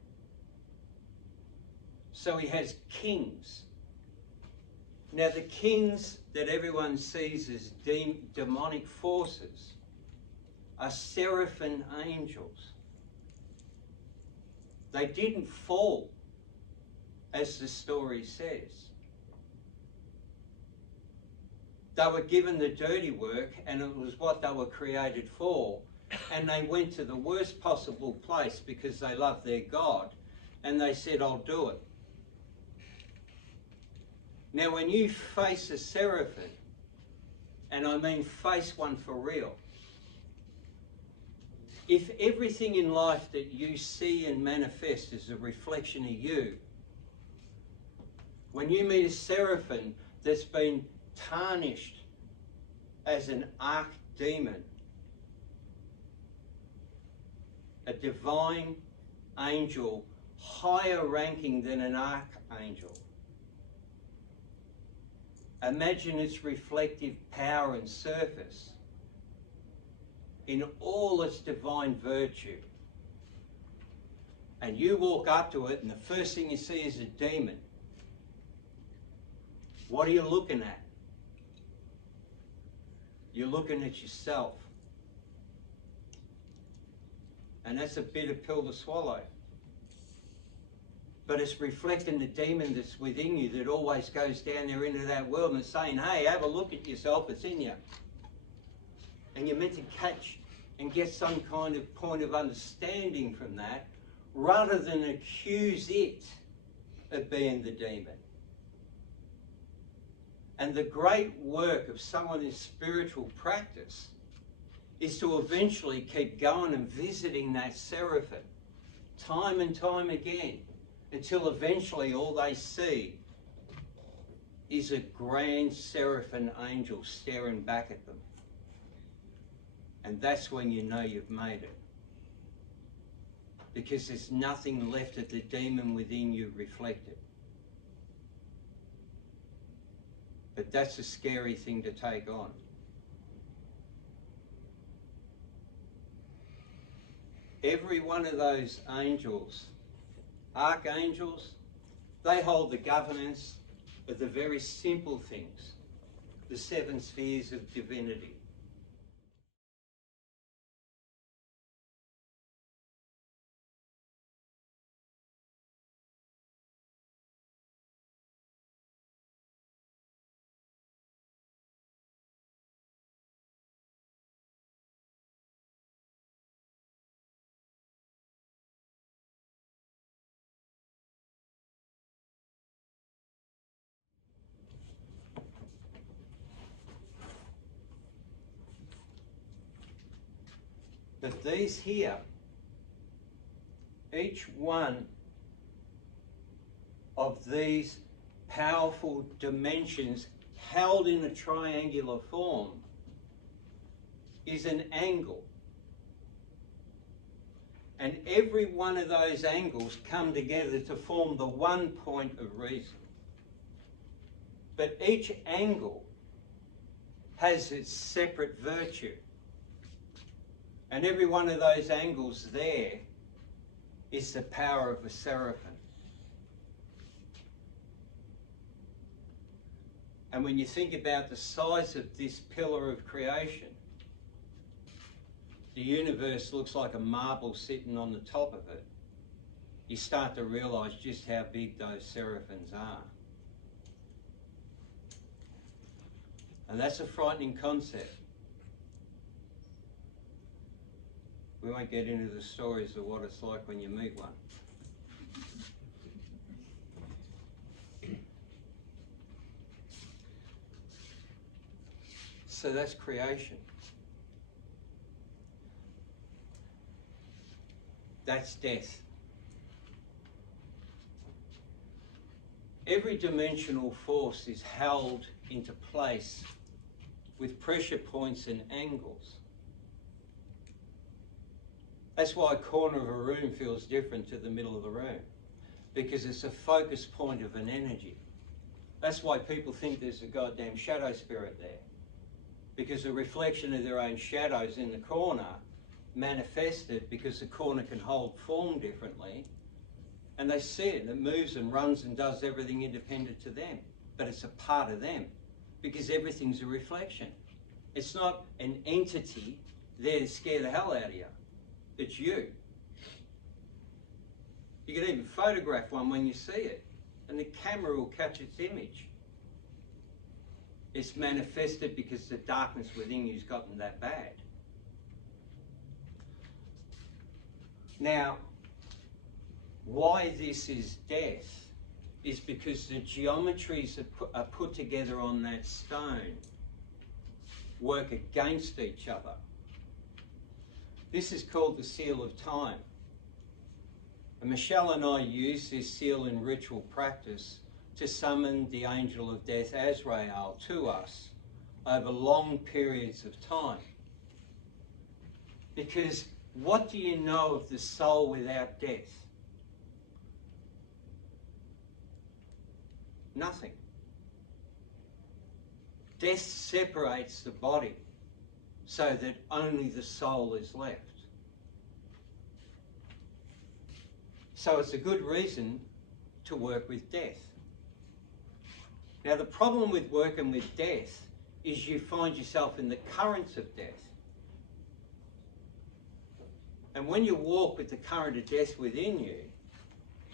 So he has kings. Now, the kings that everyone sees as demonic forces are seraphim angels. They didn't fall, as the story says. They were given the dirty work, and it was what they were created for. And they went to the worst possible place because they loved their God, and they said, I'll do it. Now, when you face a seraphim, and I mean face one for real, if everything in life that you see and manifest is a reflection of you, when you meet a seraphim, that's been tarnished as an archdemon, a divine angel higher ranking than an archangel. Imagine its reflective power and surface in all its divine virtue. And you walk up to it and the first thing you see is a demon. What are you looking at? You're looking at yourself. And that's a bitter pill to swallow. But it's reflecting the demon that's within you that always goes down there into that world and saying, hey, have a look at yourself, it's in you. And you're meant to catch and get some kind of point of understanding from that, rather than accuse it of being the demon. And the great work of someone in spiritual practice is to eventually keep going and visiting that seraphim time and time again, until eventually all they see is a grand seraphim angel staring back at them. And that's when you know you've made it. Because there's nothing left of the demon within you reflected. But that's a scary thing to take on. Every one of those angels, archangels, they hold the governance of the very simple things, the 7 spheres of divinity. But these here, each one of these powerful dimensions held in a triangular form is an angle. And every one of those angles come together to form the one point of reason. But each angle has its separate virtue. And every one of those angles there is the power of a seraphim. And when you think about the size of this pillar of creation, the universe looks like a marble sitting on the top of it. You start to realise just how big those seraphims are. And that's a frightening concept. We won't get into the stories of what it's like when you meet one. So that's creation. That's death. Every dimensional force is held into place with pressure points and angles. That's why a corner of a room feels different to the middle of the room, because it's a focus point of an energy. That's why people think there's a goddamn shadow spirit there, because a reflection of their own shadows in the corner manifested because the corner can hold form differently, and they see it and it moves and runs and does everything independent to them, but it's a part of them, because everything's a reflection. It's not an entity there to scare the hell out of you. It's you. You can even photograph one when you see it, and the camera will catch its image. It's manifested because the darkness within you's gotten that bad. Now, why this is death is because the geometries that are put together on that stone work against each other. This is called the seal of time. And Michelle and I use this seal in ritual practice to summon the angel of death, Azrael, to us over long periods of time. Because what do you know of the soul without death? Nothing. Death separates the body so that only the soul is left. So it's a good reason to work with death. Now the problem with working with death is you find yourself in the currents of death. And when you walk with the current of death within you,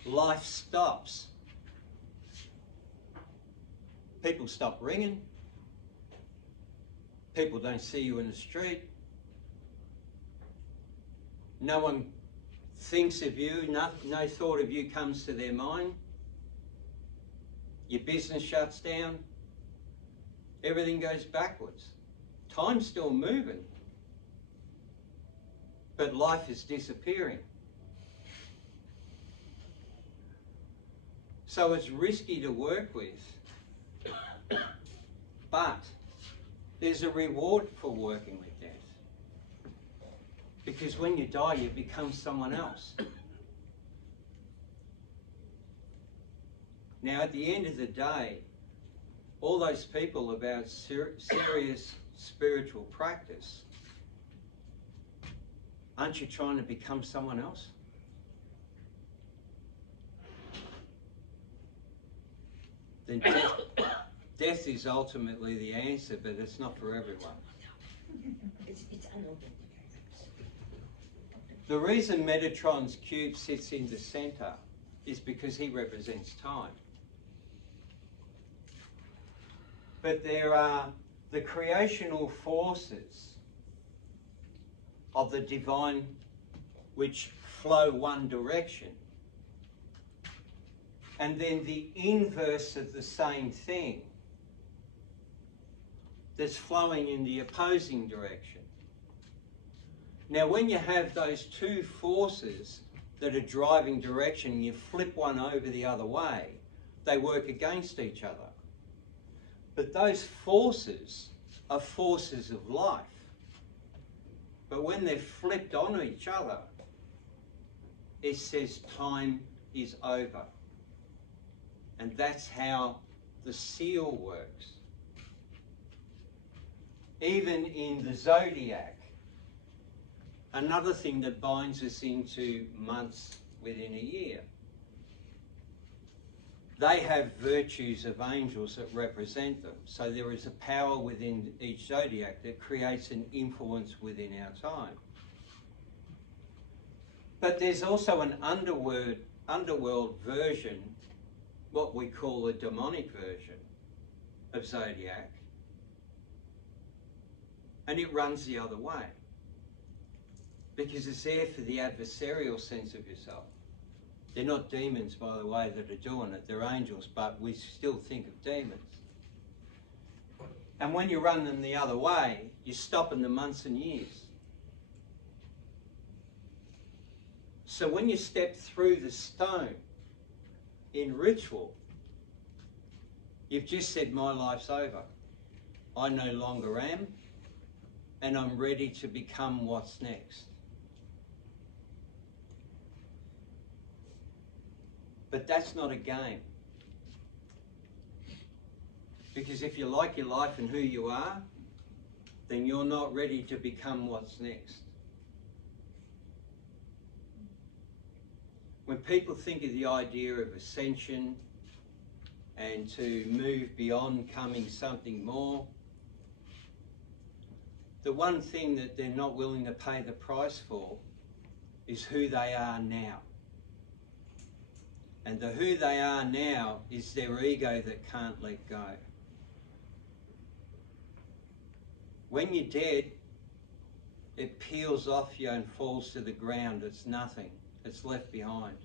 life stops. People stop ringing. People don't see you in the street. No one thinks of you. No thought of you comes to their mind. Your business shuts down. Everything goes backwards. Time's still moving, but life is disappearing. So it's risky to work with, but there's a reward for working with death. Because when you die, you become someone else. Now, at the end of the day, all those people about serious spiritual practice, aren't you trying to become someone else? Then death is ultimately the answer, but it's not for everyone. The reason Metatron's cube sits in the center is because he represents time. But there are the creational forces of the divine which flow one direction. And then the inverse of the same thing that's flowing in the opposing direction. Now, when you have those two forces that are driving direction and you flip one over the other way, they work against each other. But those forces are forces of life. But when they're flipped on each other, it says time is over. And that's how the seal works. Even in the zodiac, another thing that binds us into months within a year, they have virtues of angels that represent them. So there is a power within each zodiac that creates an influence within our time. But there's also an underworld version, what we call a demonic version of zodiac, and it runs the other way because it's there for the adversarial sense of yourself. They're not demons, by the way, that are doing it. They're angels, but we still think of demons. And when you run them the other way, you're stopping the months and years. So when you step through the stone in ritual, you've just said, my life's over. I no longer am, and I'm ready to become what's next. But that's not a game. Because if you like your life and who you are, then you're not ready to become what's next. When people think of the idea of ascension and to move beyond coming something more, the one thing that they're not willing to pay the price for is who they are now. And the who they are now is their ego that can't let go. When you're dead, it peels off you and falls to the ground. It's nothing. It's left behind.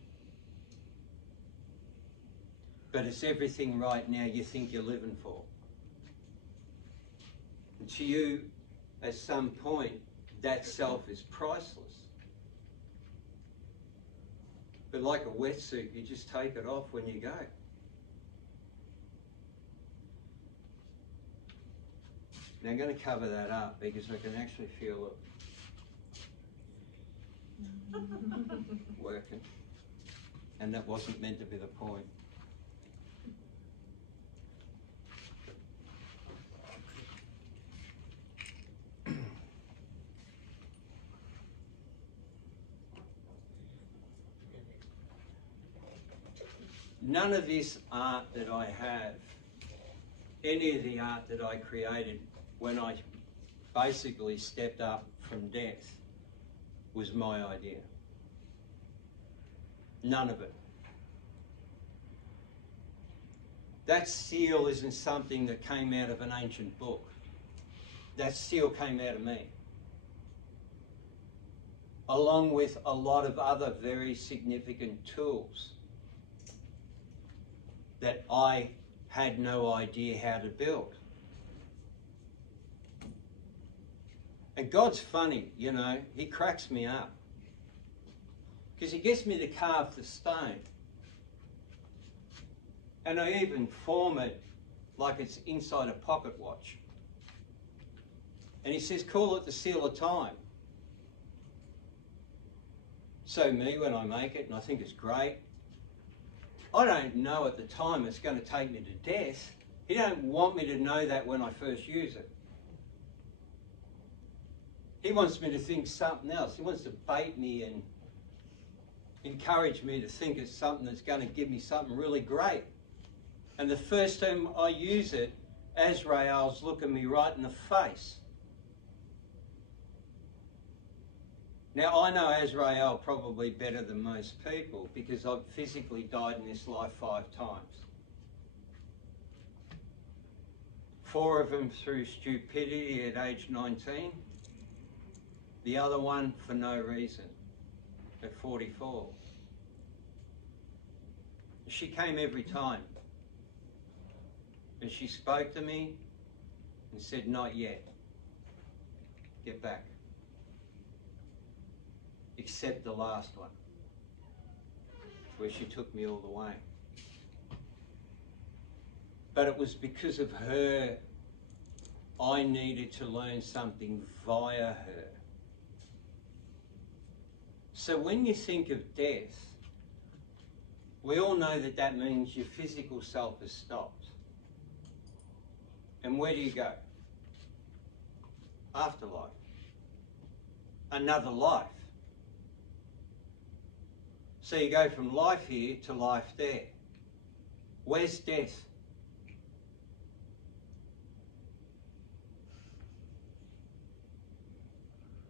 But it's everything right now you think you're living for. And to you, at some point, that self is priceless. But like a wetsuit, you just take it off when you go. Now I'm going to cover that up because I can actually feel it working. And that wasn't meant to be the point. None of this art that I have, any of the art that I created when I basically stepped up from death, was my idea. None of it. That seal isn't something that came out of an ancient book. That seal came out of me, along with a lot of other very significant tools that I had no idea how to build. And God's funny, you know, he cracks me up. Because he gets me to carve the stone. And I even form it like it's inside a pocket watch. And he says, call it the seal of time. So me, when I make it, and I think it's great, I don't know at the time it's going to take me to death. He don't want me to know that when I first use it. He wants me to think something else. He wants to bait me and encourage me to think it's something that's going to give me something really great. And the first time I use it, Azrael's looking me right in the face. Now, I know Azrael probably better than most people because I've physically died in this life 5 times. 4 of them through stupidity at age 19. The other one for no reason at 44. She came every time. And she spoke to me and said, not yet. Get back. Except the last one, where she took me all the way. But it was because of her, I needed to learn something via her. So when you think of death, we all know that that means your physical self has stopped. And where do you go? Afterlife. Another life. So you go from life here to life there. Where's death?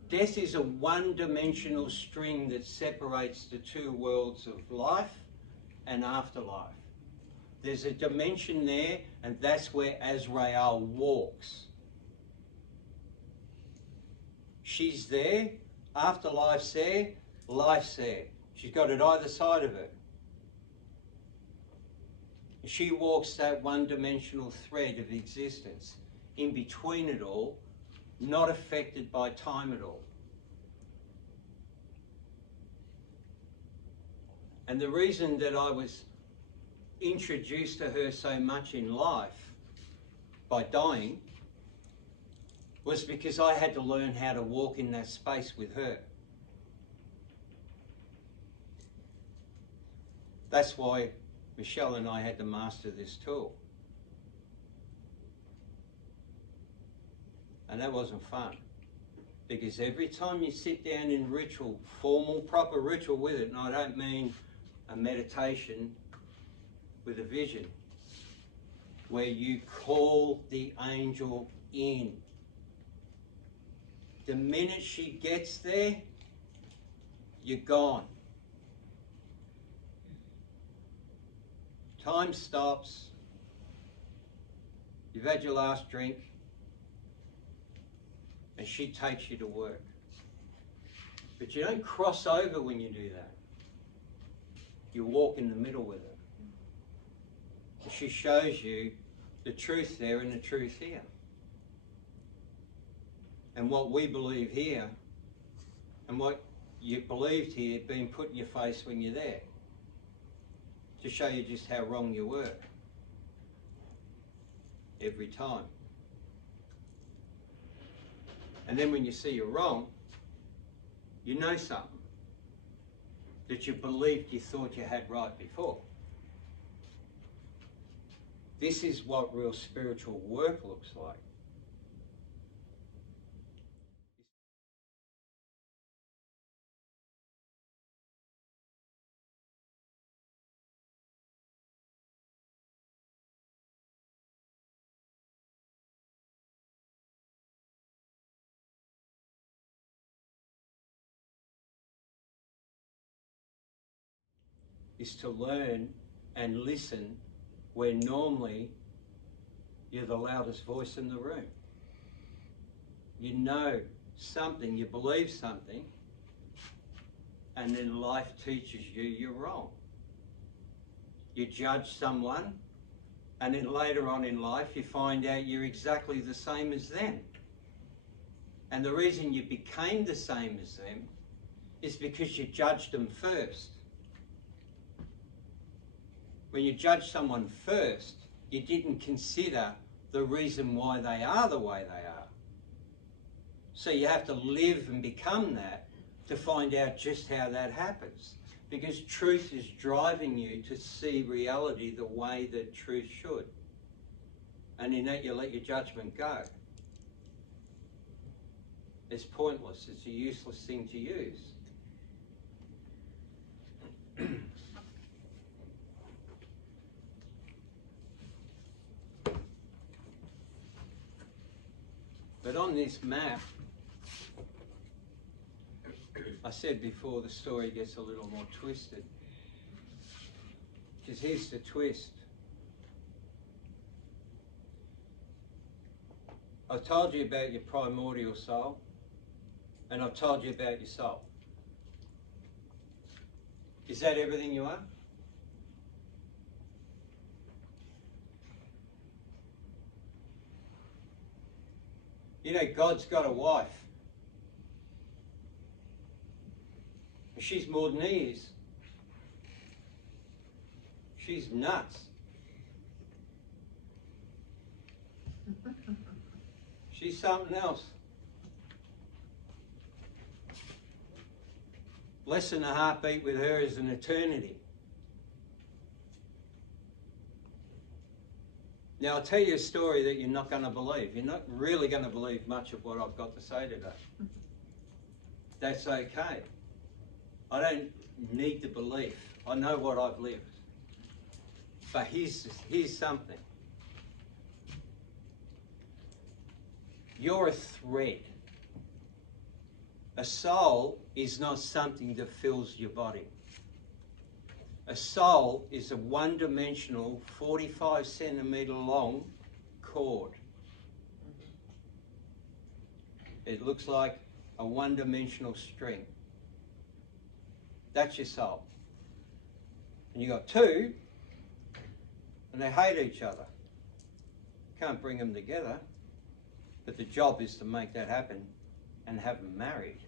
Death is a one-dimensional string that separates the 2 worlds of life and afterlife. There's a dimension there, and that's where Azrael walks. She's there, afterlife's there, life's there. She's got it either side of her. She walks that one-dimensional thread of existence in between it all, not affected by time at all. And the reason that I was introduced to her so much in life by dying was because I had to learn how to walk in that space with her. That's why Michelle and I had to master this tool. And that wasn't fun. Because every time you sit down in ritual, formal, proper ritual with it, and I don't mean a meditation with a vision, where you call the angel in. The minute she gets there, you're gone. Time stops. You've had your last drink. And she takes you to work. But you don't cross over when you do that. You walk in the middle with her. She shows you the truth there and the truth here. And what we believe here, and what you believed here, being put in your face when you're there, to show you just how wrong you were. Every time. And then when you see you're wrong, you know something that you believed you thought you had right before. This is what real spiritual work looks like. Is to learn and listen where normally you're the loudest voice in the room. You know something, you believe something, and then life teaches you you're wrong. You judge someone, and then later on in life you find out you're exactly the same as them. And the reason you became the same as them is because you judged them first. When you judge someone first, you didn't consider the reason why they are the way they are. So you have to live and become that to find out just how that happens. Because truth is driving you to see reality the way that truth should. And in that you let your judgment go. It's pointless. It's a useless thing to use. But on this map, I said before the story gets a little more twisted. Because here's the twist. I've told you about your primordial soul, and I've told you about your soul. Is that everything you are? You know, God's got a wife. She's more than he is. She's nuts. She's something else. Less than a heartbeat with her is an eternity. Now, I'll tell you a story that you're not going to believe. You're not really going to believe much of what I've got to say today. That's okay. I don't need the belief. I know what I've lived. But here's something. You're a thread. A soul is not something that fills your body. A soul is a one-dimensional, 45-centimetre long cord. It looks like a one-dimensional string. That's your soul. And you got two, and they hate each other. Can't bring them together, but the job is to make that happen and have them married.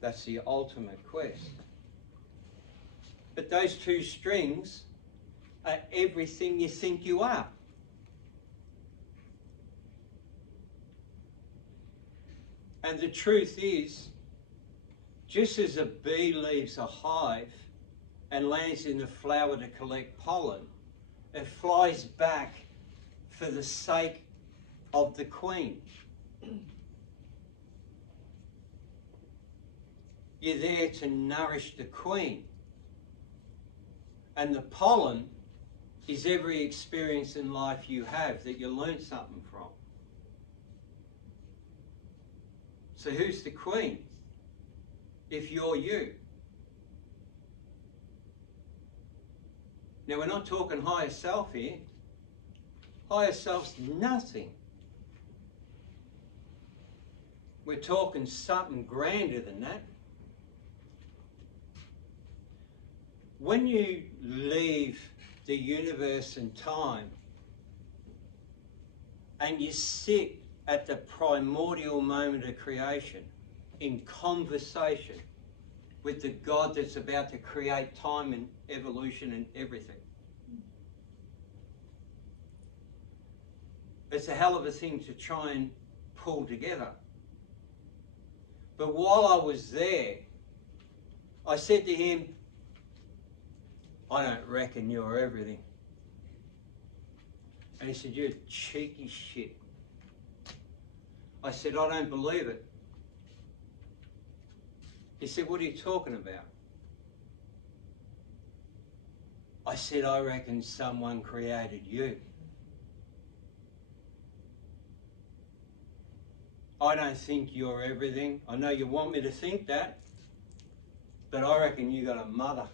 That's the ultimate quest. But those two strings are everything you think you are. And the truth is, just as a bee leaves a hive and lands in the flower to collect pollen, it flies back for the sake of the queen. You're there to nourish the queen. And the pollen is every experience in life you have that you learn something from. So who's the queen? If you're you. Now, we're not talking higher self here. Higher self's nothing. We're talking something grander than that. When you leave the universe and time and you sit at the primordial moment of creation in conversation with the God that's about to create time and evolution and everything, it's a hell of a thing to try and pull together. But while I was there, I said to him, I don't reckon you're everything. And he said, you're cheeky shit. I said, I don't believe it. He said, what are you talking about? I said, I reckon someone created you. I don't think you're everything. I know you want me to think that, but I reckon you got a mother.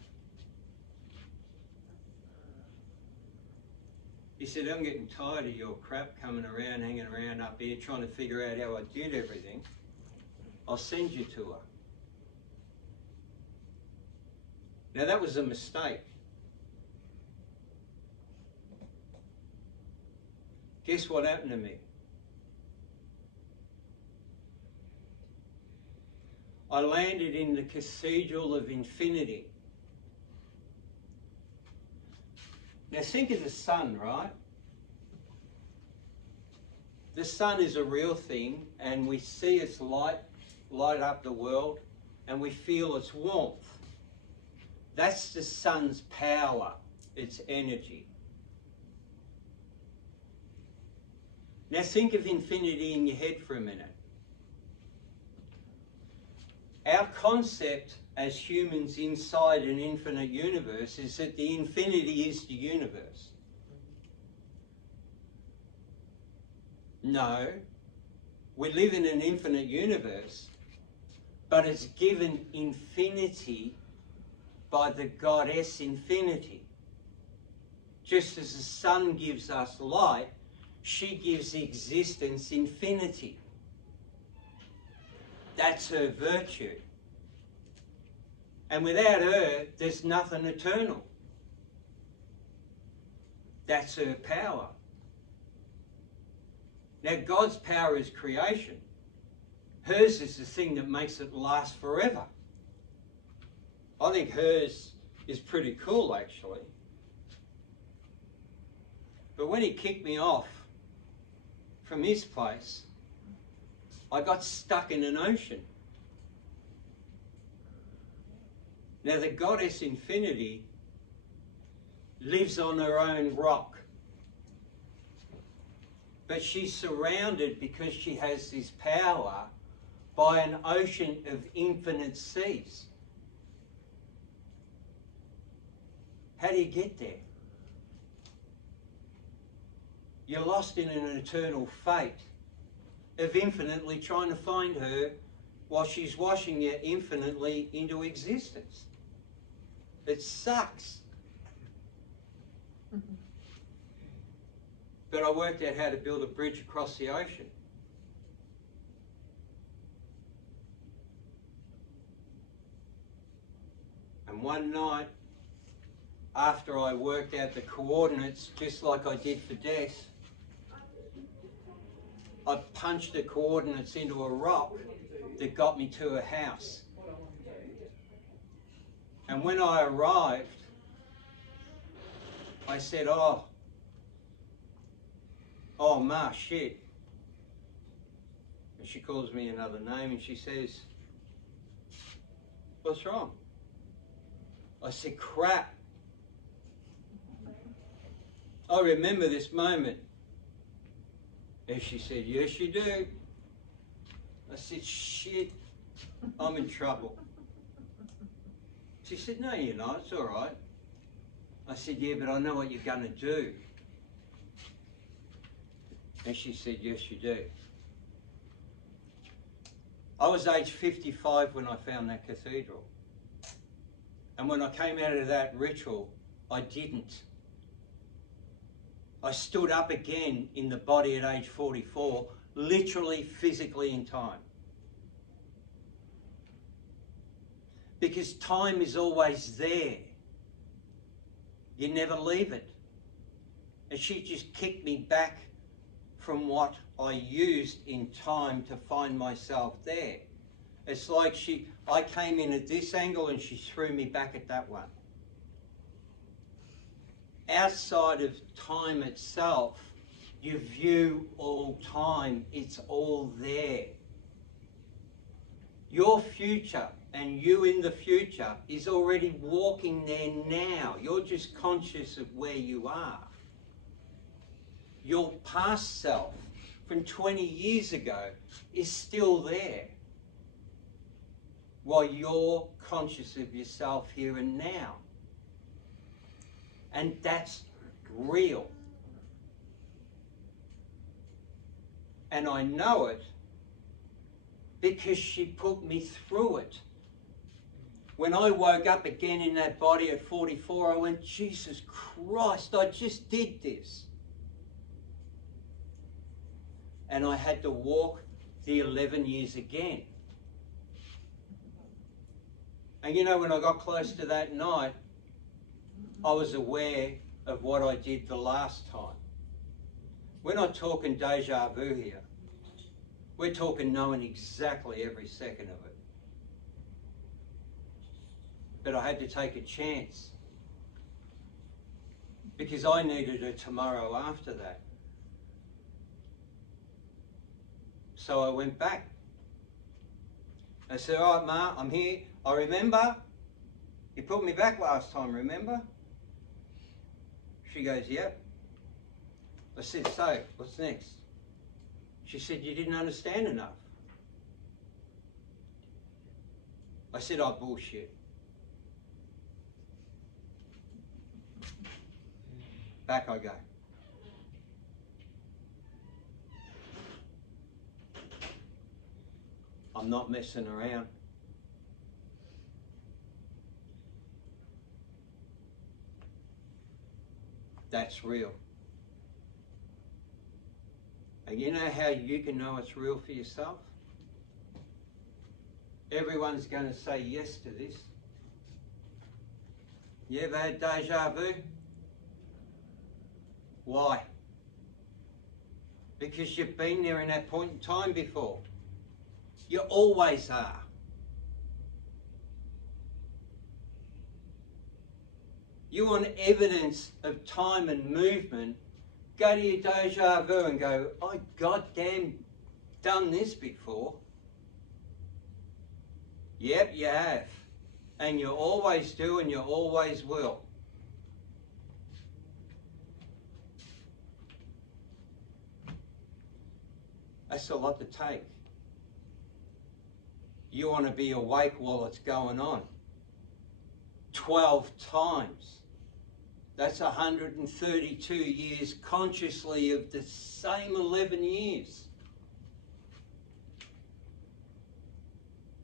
He said, I'm getting tired of your crap coming around, hanging around up here, trying to figure out how I did everything. I'll send you to her. Now that was a mistake. Guess what happened to me? I landed in the Cathedral of Infinity. Now think of the sun, right? The sun is a real thing, and we see its light up the world, and we feel its warmth. That's the sun's power, its energy. Now think of infinity in your head for a minute. Our concept as humans inside an infinite universe is that the infinity is the universe. No, we live in an infinite universe, but it's given infinity by the goddess Infinity. Just as the sun gives us light, she gives existence infinity. That's her virtue. And without her, there's nothing eternal. That's her power. Now, God's power is creation. Hers is the thing that makes it last forever. I think hers is pretty cool, actually. But when he kicked me off from his place, I got stuck in an ocean. Now, the goddess Infinity lives on her own rock. But she's surrounded, because she has this power, by an ocean of infinite seas. How do you get there? You're lost in an eternal fate of infinitely trying to find her while she's washing you infinitely into existence. It sucks. But I worked out how to build a bridge across the ocean. And one night, after I worked out the coordinates, just like I did for Des, I punched the coordinates into a rock that got me to her house. And when I arrived, I said, oh, Ma, shit. And she calls me another name and she says, what's wrong? I said, crap. I remember this moment. And she said, yes, you do. I said, shit, I'm in trouble. She said, no, you're not, it's all right. I said, yeah, but I know what you're going to do. And she said, yes, you do. I was age 55 when I found that cathedral. And when I came out of that ritual, I didn't. I stood up again in the body at age 44, literally, physically in time. Because time is always there. You never leave it. And she just kicked me back from what I used in time to find myself there. It's like I came in at this angle and she threw me back at that one. Outside of time itself, you view all time, it's all there. Your future and you in the future is already walking there now. You're just conscious of where you are. Your past self from 20 years ago is still there, while you're conscious of yourself here and now. And that's real. And I know it because she put me through it. When I woke up again in that body at 44, I went, Jesus Christ, I just did this. And I had to walk the 11 years again. And you know, when I got close to that night, I was aware of what I did the last time. We're not talking deja vu here. We're talking knowing exactly every second of it. But I had to take a chance because I needed a tomorrow after that. So I went back. I said, all right, Ma, I'm here. I remember. You put me back last time, remember? She goes, yep. I said, so, what's next? She said, you didn't understand enough. I said, oh, bullshit. Back I go. I'm not messing around. That's real. And you know how you can know it's real for yourself? Everyone's going to say yes to this. You ever had deja vu? Why? Because you've been there in that point in time before. You always are. You want evidence of time and movement, go to your deja vu and go, I goddamn done this before. Yep, you have. And you always do and you always will. That's a lot to take. You want to be awake while it's going on. 12 times. That's 132 years consciously of the same 11 years.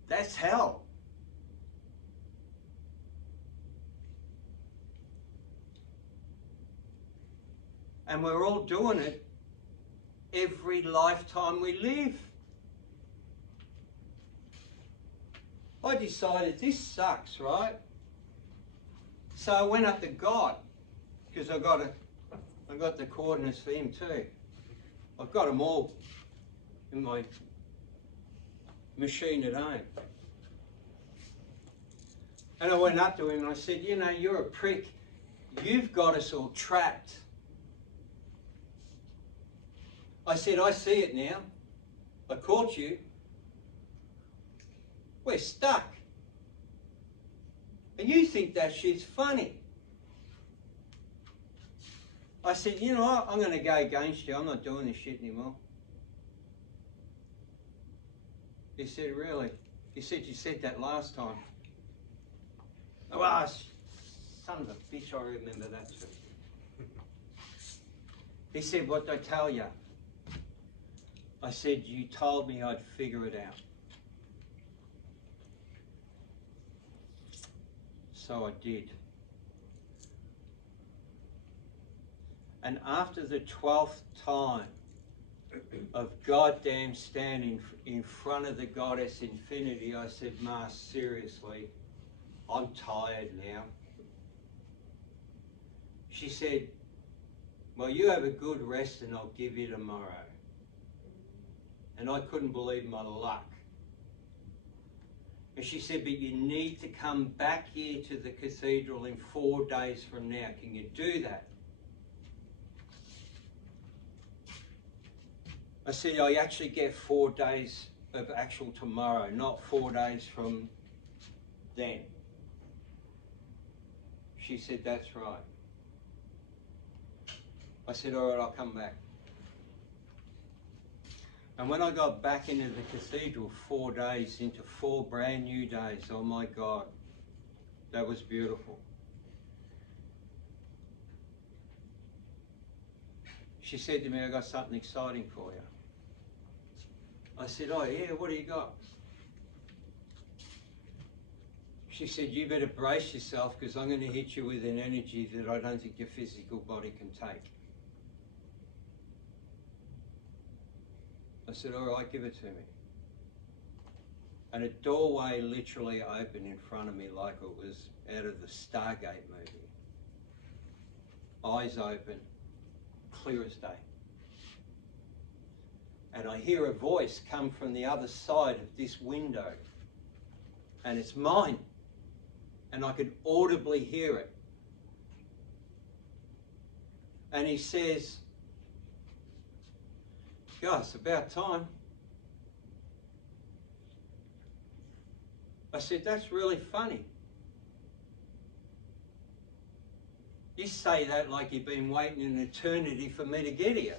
That's hell. And we're all doing it every lifetime we live. I decided this sucks, right? So I went up to God, because I got the coordinates for him too. I've got them all in my machine at home. And I went up to him and I said, you know, you're a prick. You've got us all trapped. I said, I see it now. I caught you. We're stuck. And you think that shit's funny. I said, you know what? I'm going to go against you. I'm not doing this shit anymore. He said, really? He said, you said that last time. Oh, son of a bitch, I remember that too. He said, what did I tell you? I said, you told me I'd figure it out. So I did. And after the 12th time of goddamn standing in front of the goddess infinity, I said, Ma, seriously, I'm tired now. She said, well, you have a good rest and I'll give you tomorrow. And I couldn't believe my luck. And she said, but you need to come back here to the cathedral in 4 days from now. Can you do that? I said, I actually get 4 days of actual tomorrow, not 4 days from then. She said, that's right. I said, all right, I'll come back. And when I got back into the cathedral 4 days, into 4 brand new days, oh my God, that was beautiful. She said to me, I got something exciting for you. I said, oh yeah, what do you got? She said, you better brace yourself because I'm going to hit you with an energy that I don't think your physical body can take. I said, all right, give it to me. And a doorway literally opened in front of me like it was out of the Stargate movie. Eyes open, clear as day. And I hear a voice come from the other side of this window. And it's mine. And I could audibly hear it. And he says, God, it's about time. I said, that's really funny. You say that like you've been waiting an eternity for me to get here.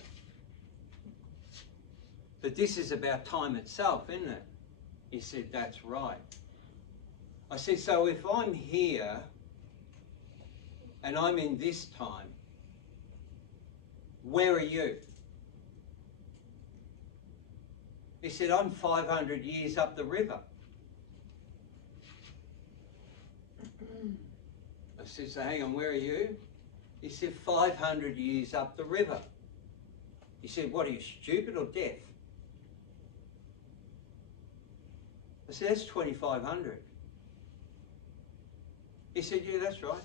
But this is about time itself, isn't it? He said, that's right. I said, so if I'm here and I'm in this time, where are you? He said, I'm 500 years up the river. I said, so hang on, where are you? He said, 500 years up the river. He said, what are you, stupid or deaf? I said, that's 2,500. He said, yeah, that's right.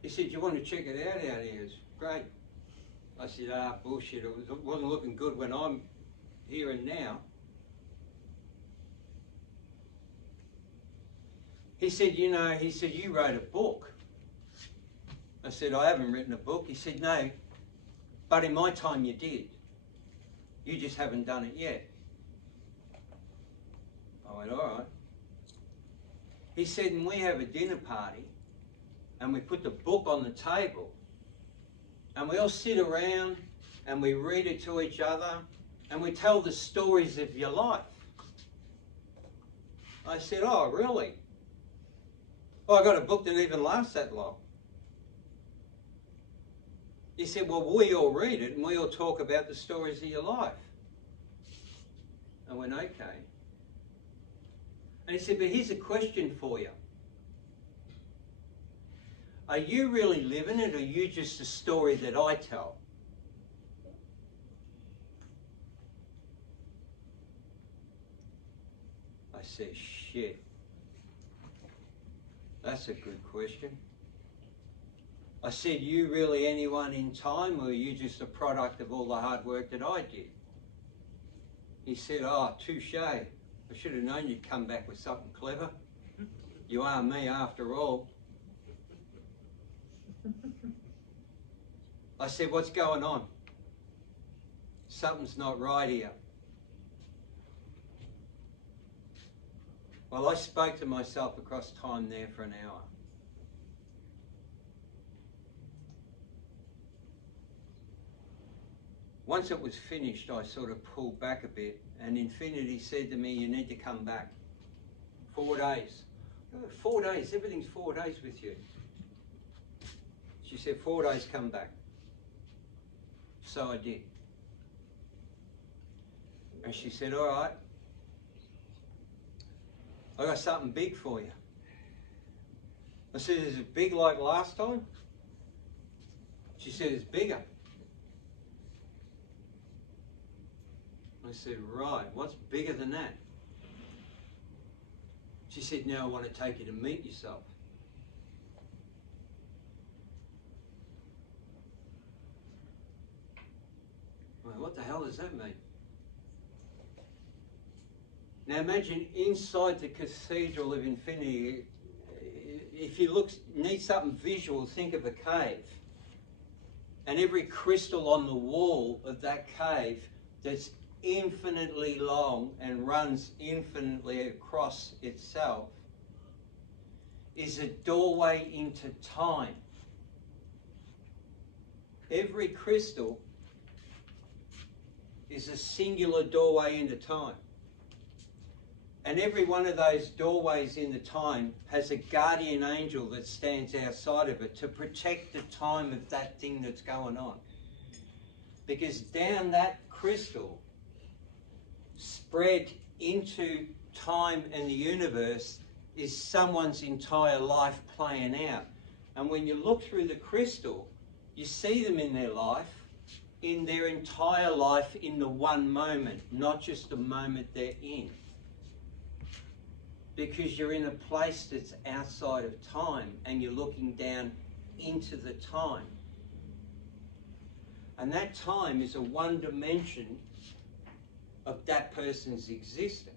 He said, you want to check it out here? It's great. I said, bullshit. It wasn't looking good when I'm here and now. He said, you know, he said, you wrote a book. I said, I haven't written a book. He said, no, but in my time you did. You just haven't done it yet. I went, all right. He said, and we have a dinner party and we put the book on the table and we all sit around and we read it to each other and we tell the stories of your life. I said, oh, really? Well, I got a book that even lasts that long. He said, well, we all read it and we all talk about the stories of your life. I went, okay. And he said, but here's a question for you. Are you really living it or are you just a story that I tell? I said, shit. That's a good question. I said, you really anyone in time or are you just a product of all the hard work that I did? He said, oh, touche. I should have known you'd come back with something clever. You are me after all. I said, what's going on? Something's not right here. Well, I spoke to myself across time there for an hour. Once it was finished, I sort of pulled back a bit, and Infinity said to me, you need to come back. 4 days. 4 days, everything's 4 days with you. She said, 4 days, come back. So I did. And she said, all right, I got something big for you. I said, is it big like last time? She said, it's bigger. I said, right, what's bigger than that? She said, now I want to take you to meet yourself. I went, what the hell does that mean? Now imagine inside the Cathedral of Infinity, if you need something visual, think of a cave. And every crystal on the wall of that cave that's infinitely long and runs infinitely across itself, is a doorway into time. Every crystal is a singular doorway into time. And every one of those doorways into time has a guardian angel that stands outside of it to protect the time of that thing that's going on. Because down that crystal, spread into time and the universe, is someone's entire life playing out. And when you look through the crystal, you see them in their life, in their entire life, in the one moment, not just the moment they're in. Because you're in a place that's outside of time and you're looking down into the time. And that time is a one dimension of that person's existence.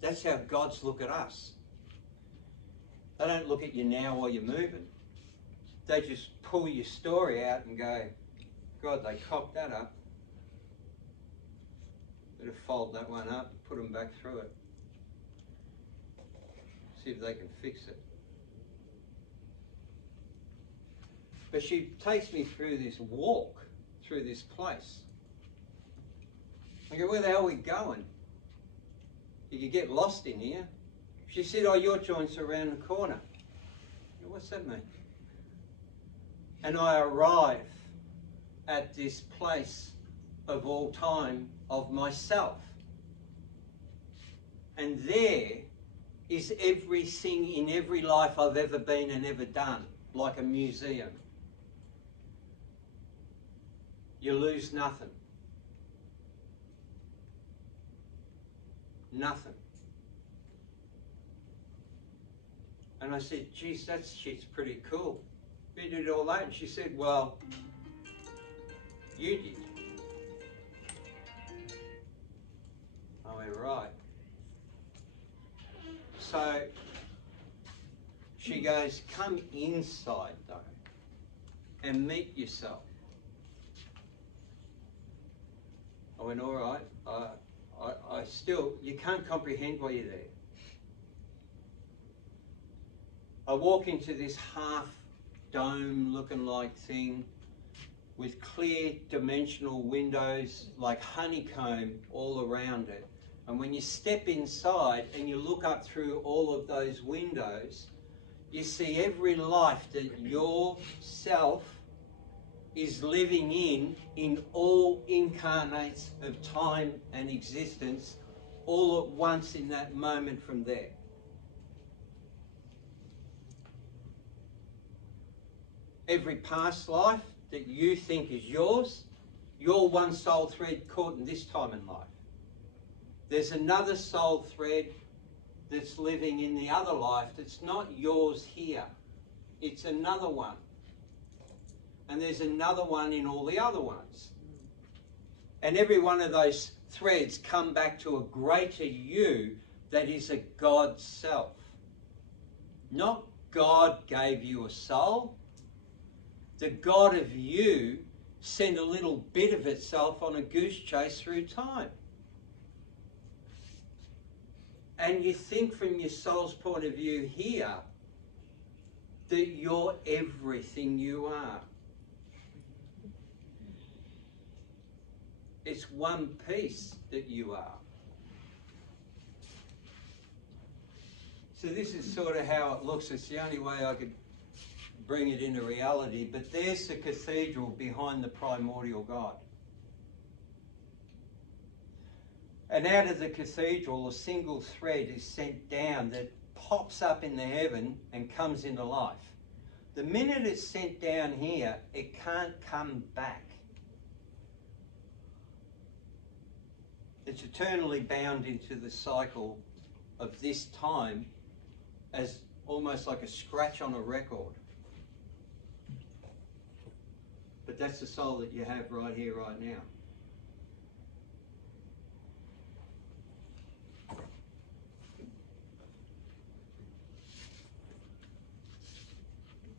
That's how gods look at us. They don't look at you now while you're moving. They just pull your story out and go, God, they cocked that up. Better fold that one up, put them back through it. See if they can fix it. But she takes me through this walk, through this place. I go, where the hell are we going? You could get lost in here. She said, oh, your joint's around the corner. I go, what's that mean? And I arrive at this place of all time of myself. And there is everything in every life I've ever been and ever done, like a museum. You lose nothing. Nothing. And I said, geez, that shit's pretty cool. You did all that? And she said, well, you did. I went, right. So she goes, come inside though and meet yourself. I went, all right. I still, you can't comprehend why you're there. I walk into this half dome looking like thing with clear dimensional windows like honeycomb all around it. And when you step inside and you look up through all of those windows, you see every life that yourself is living in all incarnates of time and existence, all at once in that moment from there. Every past life that you think is yours, you're one soul thread caught in this time in life. There's another soul thread that's living in the other life that's not yours here. It's another one. And there's another one in all the other ones. And every one of those threads come back to a greater you that is a God self. Not God gave you a soul. The God of you sent a little bit of itself on a goose chase through time. And you think from your soul's point of view here that you're everything you are. It's one piece that you are. So this is sort of how it looks. It's the only way I could bring it into reality. But there's the cathedral behind the primordial God. And out of the cathedral, a single thread is sent down that pops up in the heaven and comes into life. The minute it's sent down here, it can't come back. It's eternally bound into the cycle of this time as almost like a scratch on a record. But that's the soul that you have right here, right now.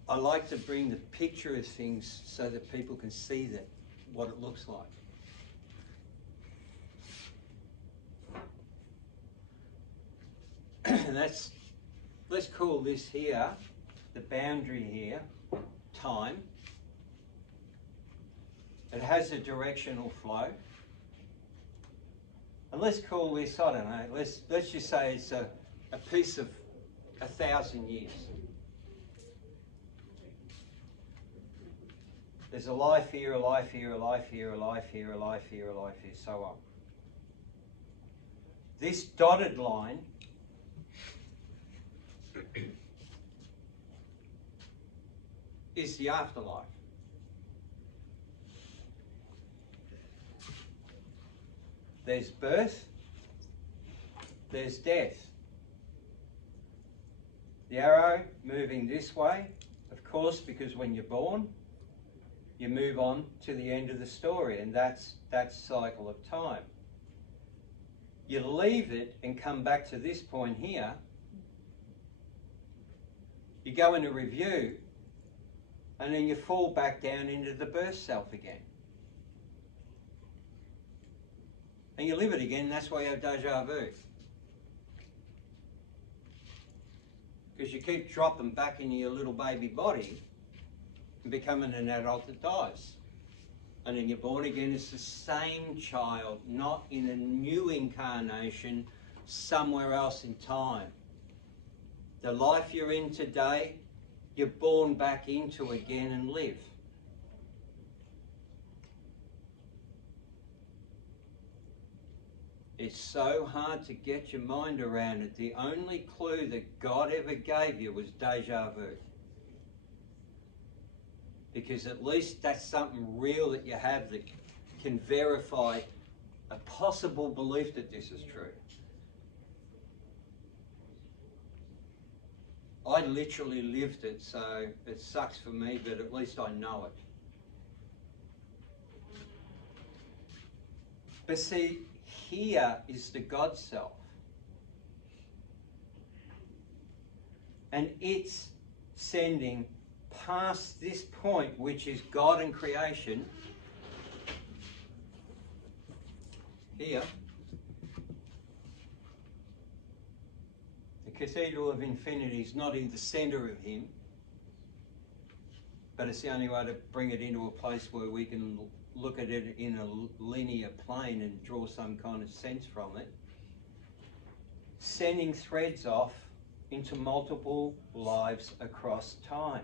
I like to bring the picture of things so that people can see that what it looks like. And that's, let's call this here, the boundary here, time. It has a directional flow. And let's call this, I don't know, let's just say it's a piece of 1,000 years. There's a life here, a life here, a life here, a life here, a life here, a life here, so on. This dotted line is the afterlife. There's birth, there's death. The arrow moving this way, of course, because when you're born, you move on to the end of the story, and that's cycle of time. You leave it and come back to this point here. You go into review, and then you fall back down into the birth self again. And you live it again, and that's why you have deja vu. Because you keep dropping back into your little baby body and becoming an adult that dies. And then you're born again as the same child, not in a new incarnation somewhere else in time. The life you're in today, you're born back into again and live. It's so hard to get your mind around it. The only clue that God ever gave you was deja vu. Because at least that's something real that you have that can verify a possible belief that this is true. I literally lived it, so it sucks for me, but at least I know it. But see, here is the God self. And it's sending past this point, which is God and creation, here. The Cathedral of Infinity is not in the centre of him, but it's the only way to bring it into a place where we can look at it in a linear plane and draw some kind of sense from it. Sending threads off into multiple lives across time.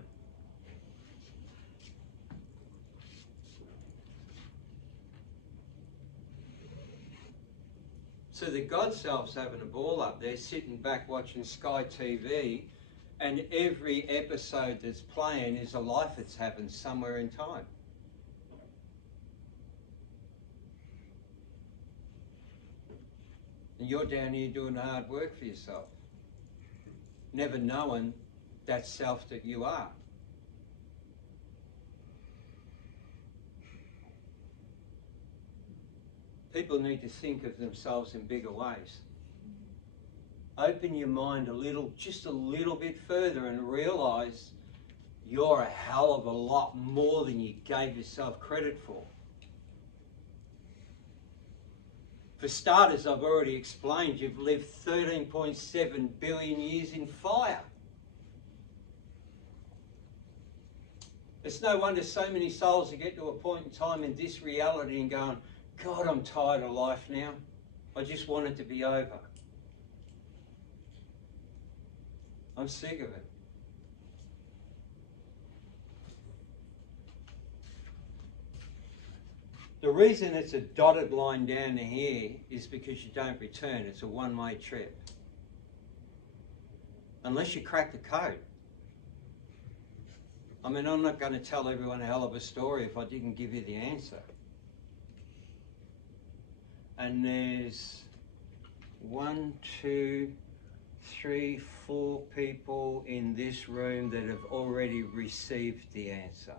So the God self's having a ball up there, sitting back watching Sky TV, and every episode that's playing is a life that's happened somewhere in time. And you're down here doing the hard work for yourself, never knowing that self that you are. People need to think of themselves in bigger ways. Open your mind a little, just a little bit further, and realise you're a hell of a lot more than you gave yourself credit for. For starters, I've already explained, you've lived 13.7 billion years in fire. It's no wonder so many souls get to a point in time in this reality and going, God, I'm tired of life now. I just want it to be over. I'm sick of it. The reason it's a dotted line down to here is because you don't return. It's a one-way trip. Unless you crack the code. I mean, I'm not going to tell everyone a hell of a story if I didn't give you the answer. And there's 1, 2, 3, 4 people in this room that have already received the answer.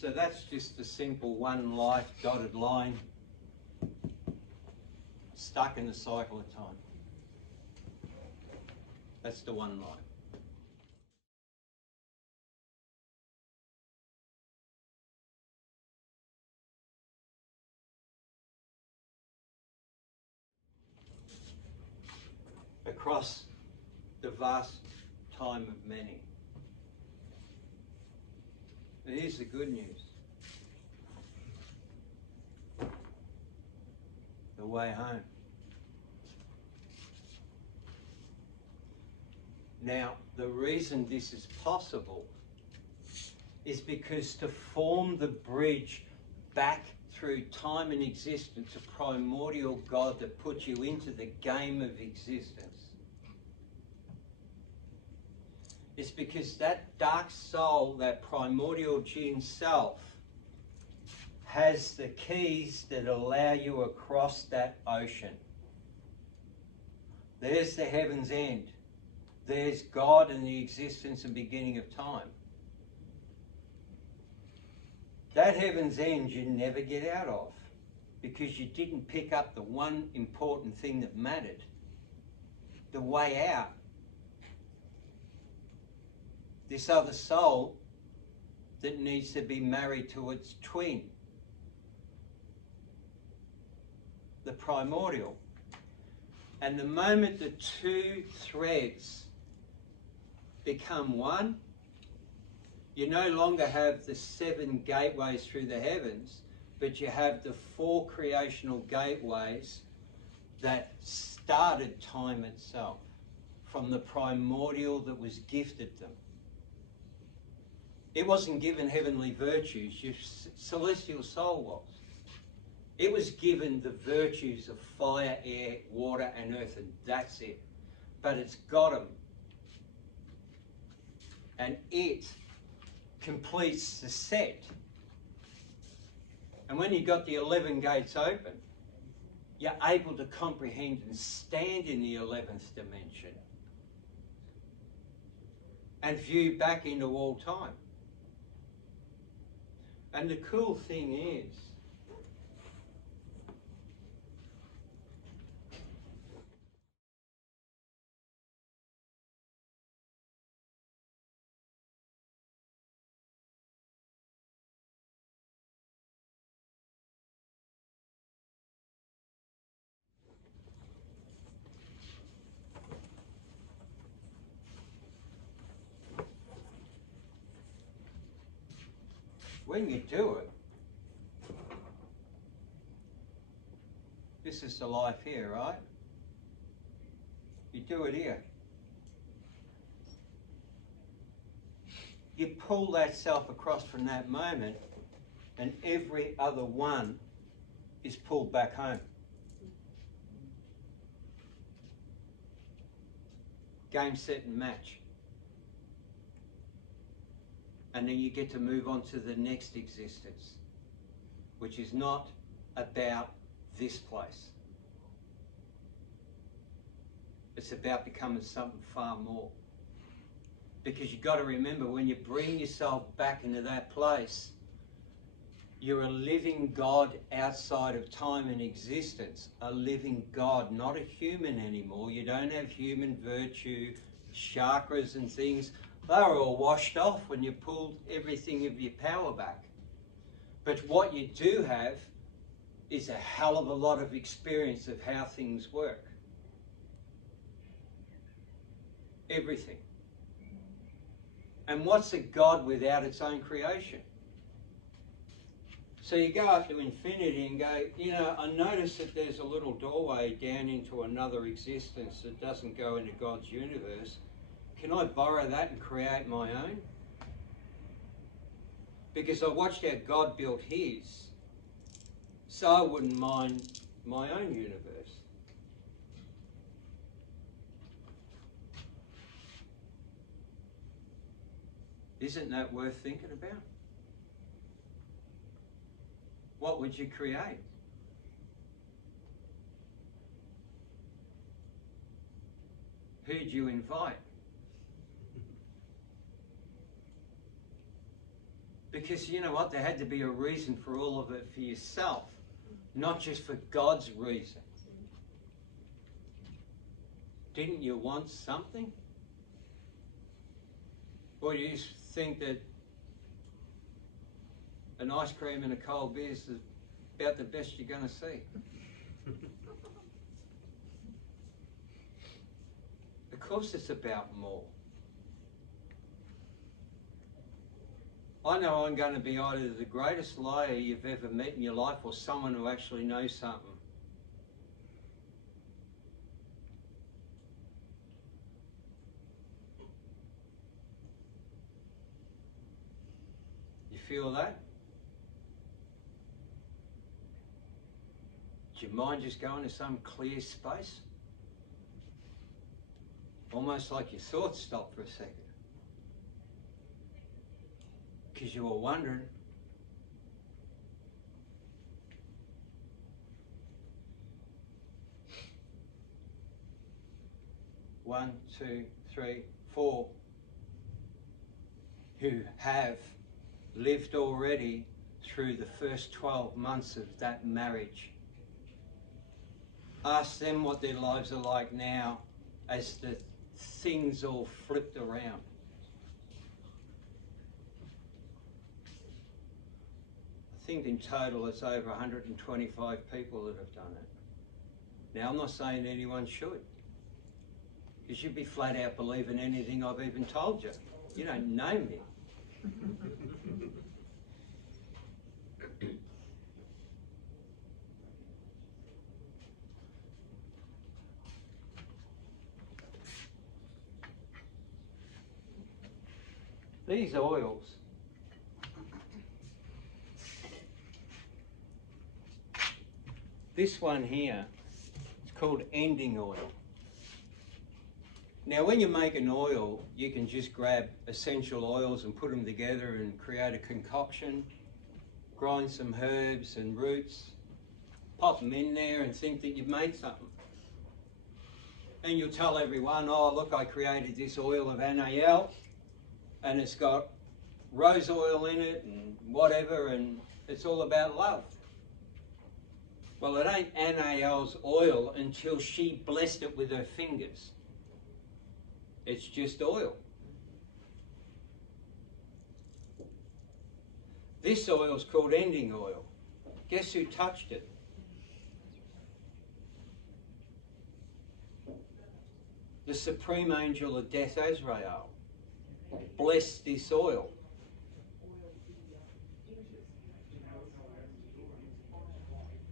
So that's just a simple one life dotted line stuck in the cycle of time. That's the one life. Across the vast time of many. And here's the good news. The way home. Now, the reason this is possible is because to form the bridge back through time and existence, a primordial God that put you into the game of existence, it's because that dark soul, that primordial gene self, has the keys that allow you across that ocean. There's the heaven's end. There's God and the existence and beginning of time. That heaven's end you never get out of because you didn't pick up the one important thing that mattered. The way out. This other soul that needs to be married to its twin. The primordial. And the moment the two threads become one, you no longer have the 7 gateways through the heavens, but you have the 4 creational gateways that started time itself from the primordial that was gifted them. It wasn't given heavenly virtues, your celestial soul was. It was given the virtues of fire, air, water and earth, and that's it. But it's got them. And it completes the set. And when you've got the 11 gates open, you're able to comprehend and stand in the 11th dimension and view back into all time. And the cool thing is, when you do it, this is the life here, right? You do it here. You pull that self across from that moment, and every other one is pulled back home. Game, set, and match. And then you get to move on to the next existence, which is not about this place. It's about becoming something far more. Because you've got to remember, when you bring yourself back into that place, you're a living God outside of time and existence. A living God, not a human anymore. You don't have human virtue, chakras and things. They were all washed off when you pulled everything of your power back. But what you do have is a hell of a lot of experience of how things work. Everything. And what's a God without its own creation? So you go up to infinity and go, you know, I notice that there's a little doorway down into another existence that doesn't go into God's universe. Can I borrow that and create my own? Because I watched how God built his, so I wouldn't mind my own universe. Isn't that worth thinking about? What would you create? Who'd you invite? Because you know what? There had to be a reason for all of it for yourself, not just for God's reason. Didn't you want something? Or do you think that an ice cream and a cold beer is about the best you're going to see? Of course it's about more. I know I'm going to be either the greatest liar you've ever met in your life or someone who actually knows something. You feel that? Does your mind just go into some clear space? Almost like your thoughts stop for a second. Because you were wondering. One, two, three, four, who have lived already through the first 12 months of that marriage. Ask them what their lives are like now as the things all flipped around. I think in total it's over 125 people that have done it. Now I'm not saying anyone should. You should be flat out believing anything I've even told you. You don't know me. These oils, this one here, it's called ending oil. Now when you make an oil, you can just grab essential oils and put them together and create a concoction, grind some herbs and roots, pop them in there and think that you've made something. And you'll tell everyone, oh look, I created this oil of NaL and it's got rose oil in it and whatever, and it's all about love. Well, it ain't NaL's oil until she blessed it with her fingers. It's just oil. This oil is called ending oil. Guess who touched it? The supreme angel of death, Azrael, blessed this oil.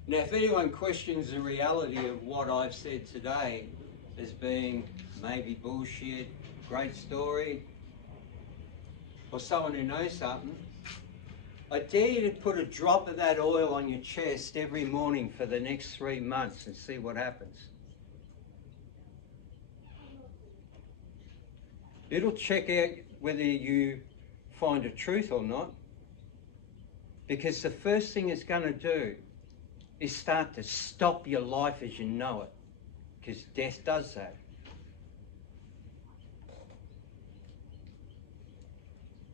Now, if anyone questions the reality of what I've said today as being maybe bullshit, great story, or someone who knows something, I dare you to put a drop of that oil on your chest every morning for the next 3 months and see what happens. It'll check out whether you find a truth or not, because the first thing it's going to do is start to stop your life as you know it, because death does that.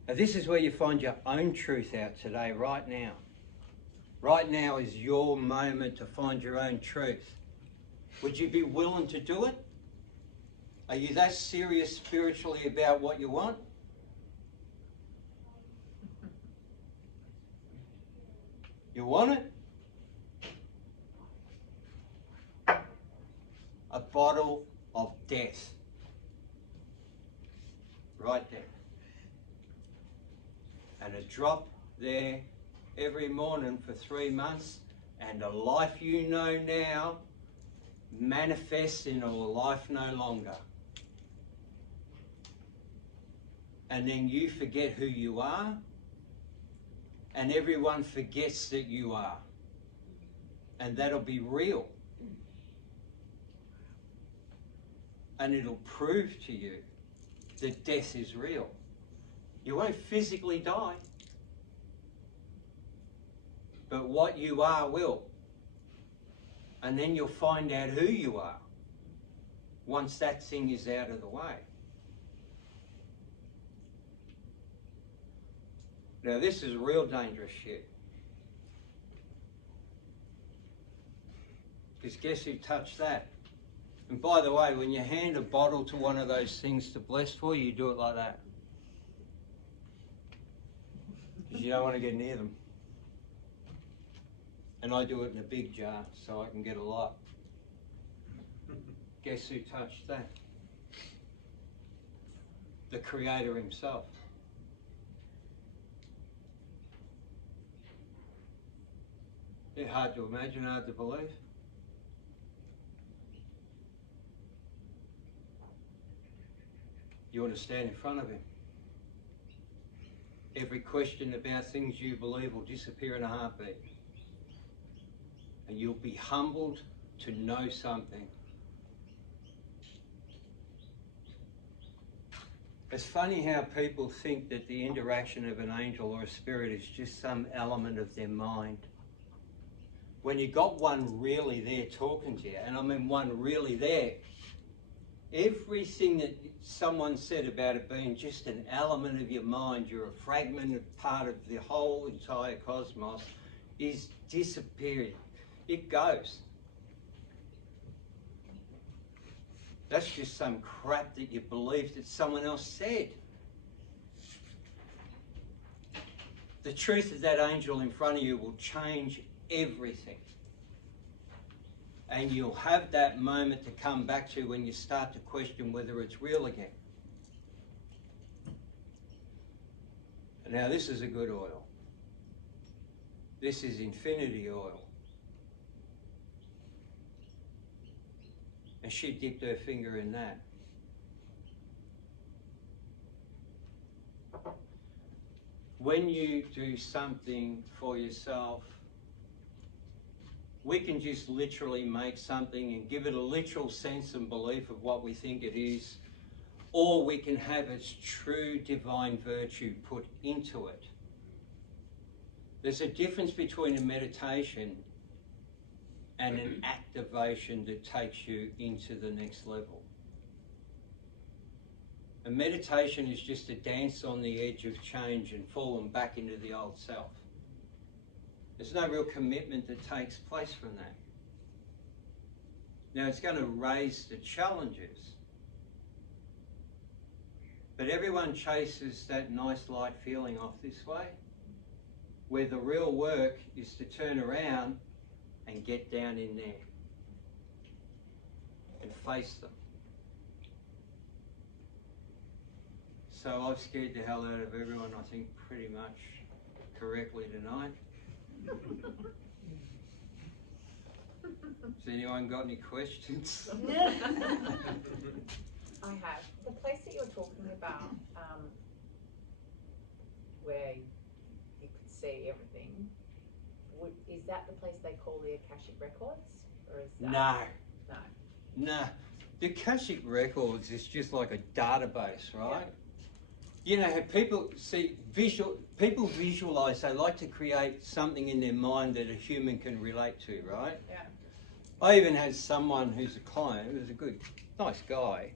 Now this is where you find your own truth out today, right now. Right now is your moment to find your own truth. Would you be willing to do it? Are you that serious spiritually about what you want? You want it? A bottle of death. Right there. And a drop there every morning for 3 months, and a life you know now manifests in a life no longer. And then you forget who you are, and everyone forgets that you are. And that'll be real. And it'll prove to you that death is real. You won't physically die, but what you are will. And then you'll find out who you are once that thing is out of the way. Now this is real dangerous shit. Because guess who touched that? And by the way, when you hand a bottle to one of those things to bless for, you do it like that. Because you don't want to get near them. And I do it in a big jar so I can get a lot. Guess who touched that? The Creator himself. They're hard to imagine, hard to believe. You want to stand in front of him. Every question about things you believe will disappear in a heartbeat. And you'll be humbled to know something. It's funny how people think that the interaction of an angel or a spirit is just some element of their mind. When you got one really there talking to you, and I mean one really there, everything that someone said about it being just an element of your mind, you're a fragmented part of the whole entire cosmos, is disappearing. It goes. That's just some crap that you believe that someone else said. The truth of that angel in front of you will change everything. And you'll have that moment to come back to when you start to question whether it's real again. Now this is a good oil. This is infinity oil. And she dipped her finger in that. When you do something for yourself, we can just literally make something and give it a literal sense and belief of what we think it is, or we can have its true divine virtue put into it. There's a difference between a meditation and an activation that takes you into the next level. A meditation is just a dance on the edge of change and falling back into the old self. There's no real commitment that takes place from that. Now it's going to raise the challenges, but everyone chases that nice light feeling off this way, where the real work is to turn around and get down in there and face them. So I've scared the hell out of everyone, I think, pretty much correctly tonight. Has anyone got any questions? I have. The place that you're talking about, where you could see everything, is that the place they call the Akashic Records? Or is that... No. No. The Akashic Records is just like a database, right? Yeah. You know, how people people visualize, they like to create something in their mind that a human can relate to, right? Yeah. I even had someone who's a client, who's a good, nice guy,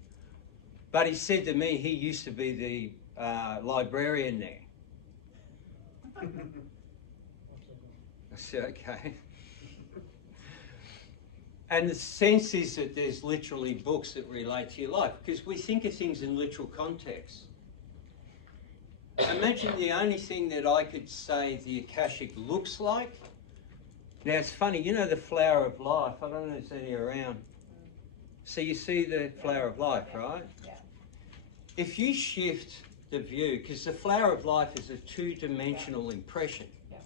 but he said to me he used to be the librarian there. I said, okay. And the sense is that there's literally books that relate to your life, because we think of things in literal context. Imagine the only thing that I could say the Akashic looks like. Now it's funny, you know the flower of life, I don't know if there's any around. So you see the flower of life, right? Yeah. If you shift the view, because the flower of life is a two-dimensional impression. Yeah.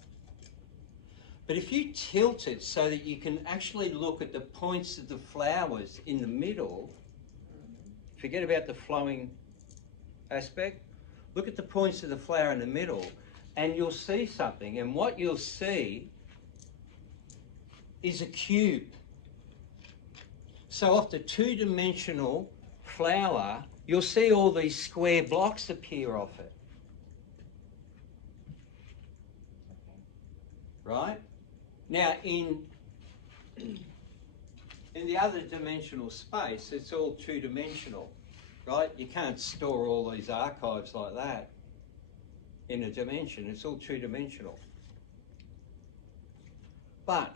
But if you tilt it so that you can actually look at the points of the flowers in the middle, forget about the flowing aspect, look at the points of the flower in the middle, and you'll see something. And what you'll see is a cube. So off the two-dimensional flower, you'll see all these square blocks appear off it. Right? Now, in the other dimensional space, it's all two-dimensional, right? You can't store all these archives like that. in a dimension. It's all two-dimensional. But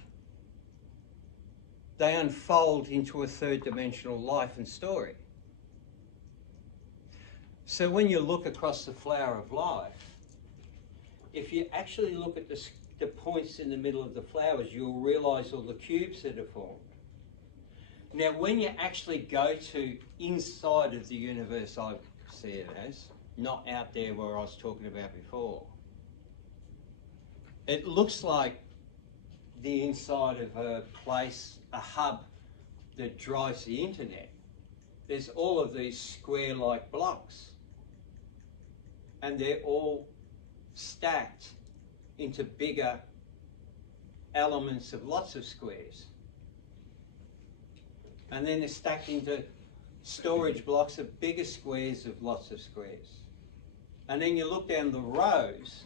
they unfold into a third-dimensional life and story. So when you look across the flower of life, if you actually look at the points in the middle of the flowers, you'll realise all the cubes that are formed. Now, when you actually go to inside of the universe, I see it as, not out there where I was talking about before, it looks like the inside of a place, a hub that drives the internet. There's all of these square-like blocks, and they're all stacked into bigger elements of lots of squares. And then they're stacked into storage blocks of bigger squares of lots of squares. And then you look down the rows,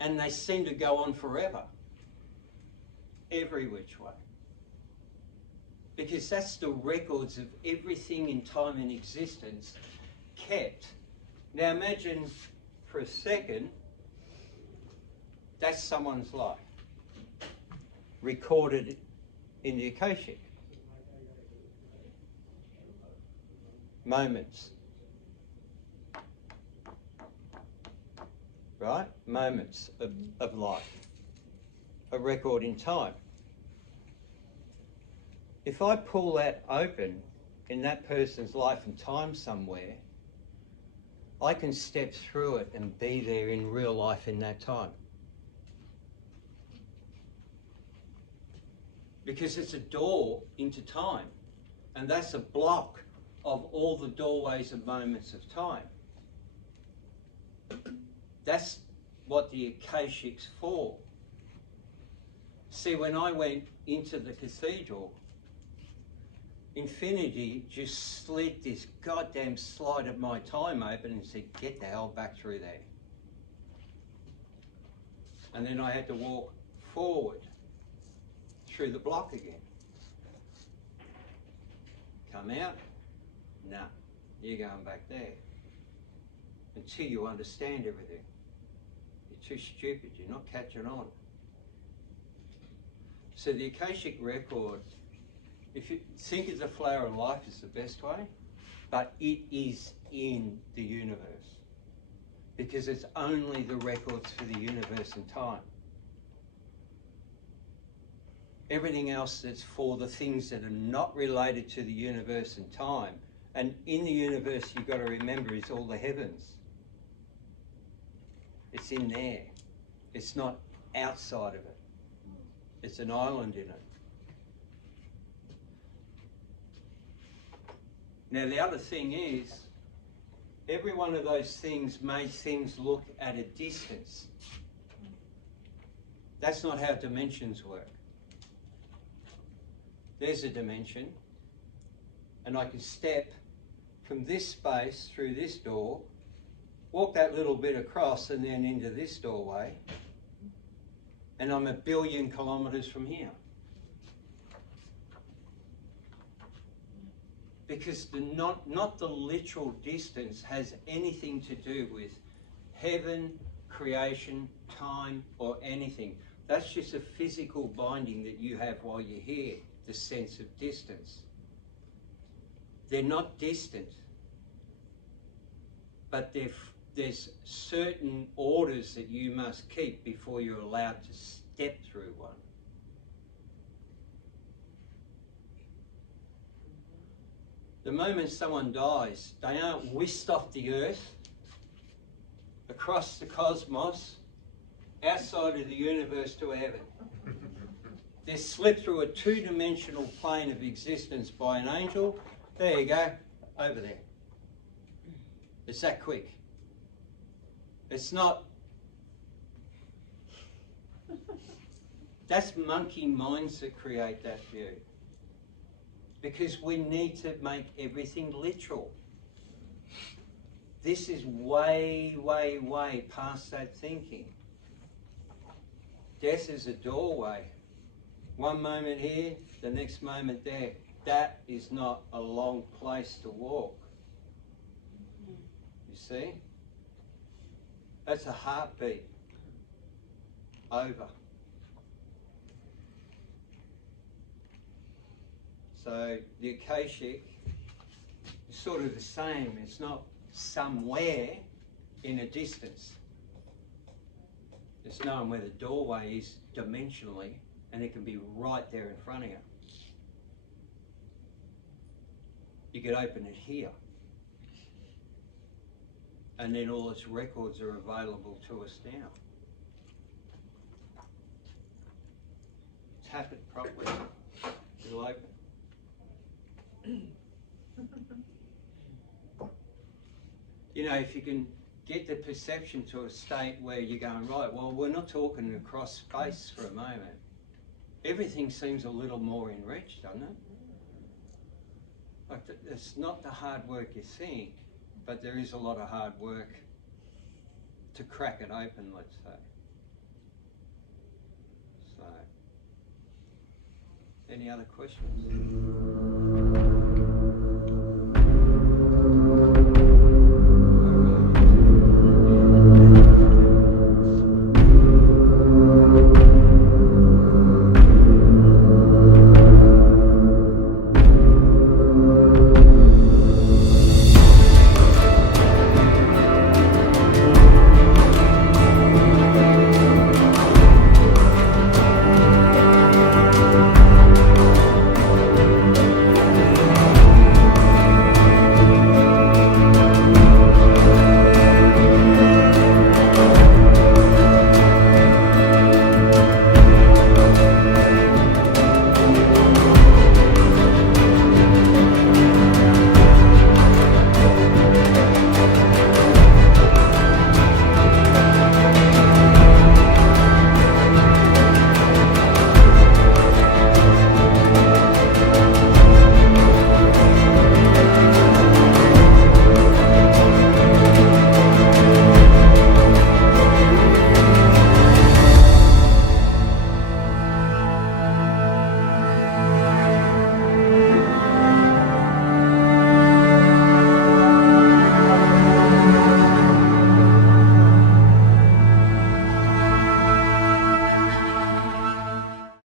and they seem to go on forever, every which way. Because that's the records of everything in time and existence kept. Now imagine for a second, that's someone's life, recorded in the Akashic. Moments. Right? Moments of life. A record in time. If I pull that open in that person's life and time somewhere, I can step through it and be there in real life in that time. Because it's a door into time, and that's a block of all the doorways and moments of time. That's what the Akashic's for. See, when I went into the cathedral, Infinity just slid this goddamn slide of my time open and said, get the hell back through there. And then I had to walk forward through the block again. Come out? No, you're going back there. Until you understand everything. You're too stupid, you're not catching on. So the Akashic record, if you think of the flower of life as the best way, but it is in the universe. Because it's only the records for the universe and time. Everything else that's for the things that are not related to the universe and time. And in the universe, you've got to remember, is all the heavens. It's in there. It's not outside of it. It's an island in it. Now, the other thing is, every one of those things made things look at a distance. That's not how dimensions work. There's a dimension, and I can step from this space through this door, walk that little bit across and then into this doorway, and I'm 1 billion kilometres from here. Because not the literal distance has anything to do with heaven, creation, time, or anything. That's just a physical binding that you have while you're here, the sense of distance. They're not distant, but there's certain orders that you must keep before you're allowed to step through one. The moment someone dies, they aren't whisked off the earth, across the cosmos, outside of the universe to heaven. They're slipped through a two-dimensional plane of existence by an angel. There you go, over there. It's that quick. It's not... That's monkey minds that create that view. Because we need to make everything literal. This is way, way, way past that thinking. Death is a doorway. One moment here, the next moment there. That is not a long place to walk. You see? That's a heartbeat. Over. So the Akashic is sort of the same. It's not somewhere in a distance. It's knowing where the doorway is dimensionally, and it can be right there in front of you. You could open it here, and then all its records are available to us now. Tap it properly. It'll open. You know, if you can get the perception to a state where you're going, right, well, we're not talking across space for a moment. Everything seems a little more enriched, doesn't it? Like, it's not the hard work you think, but there is a lot of hard work to crack it open, let's say. So, any other questions?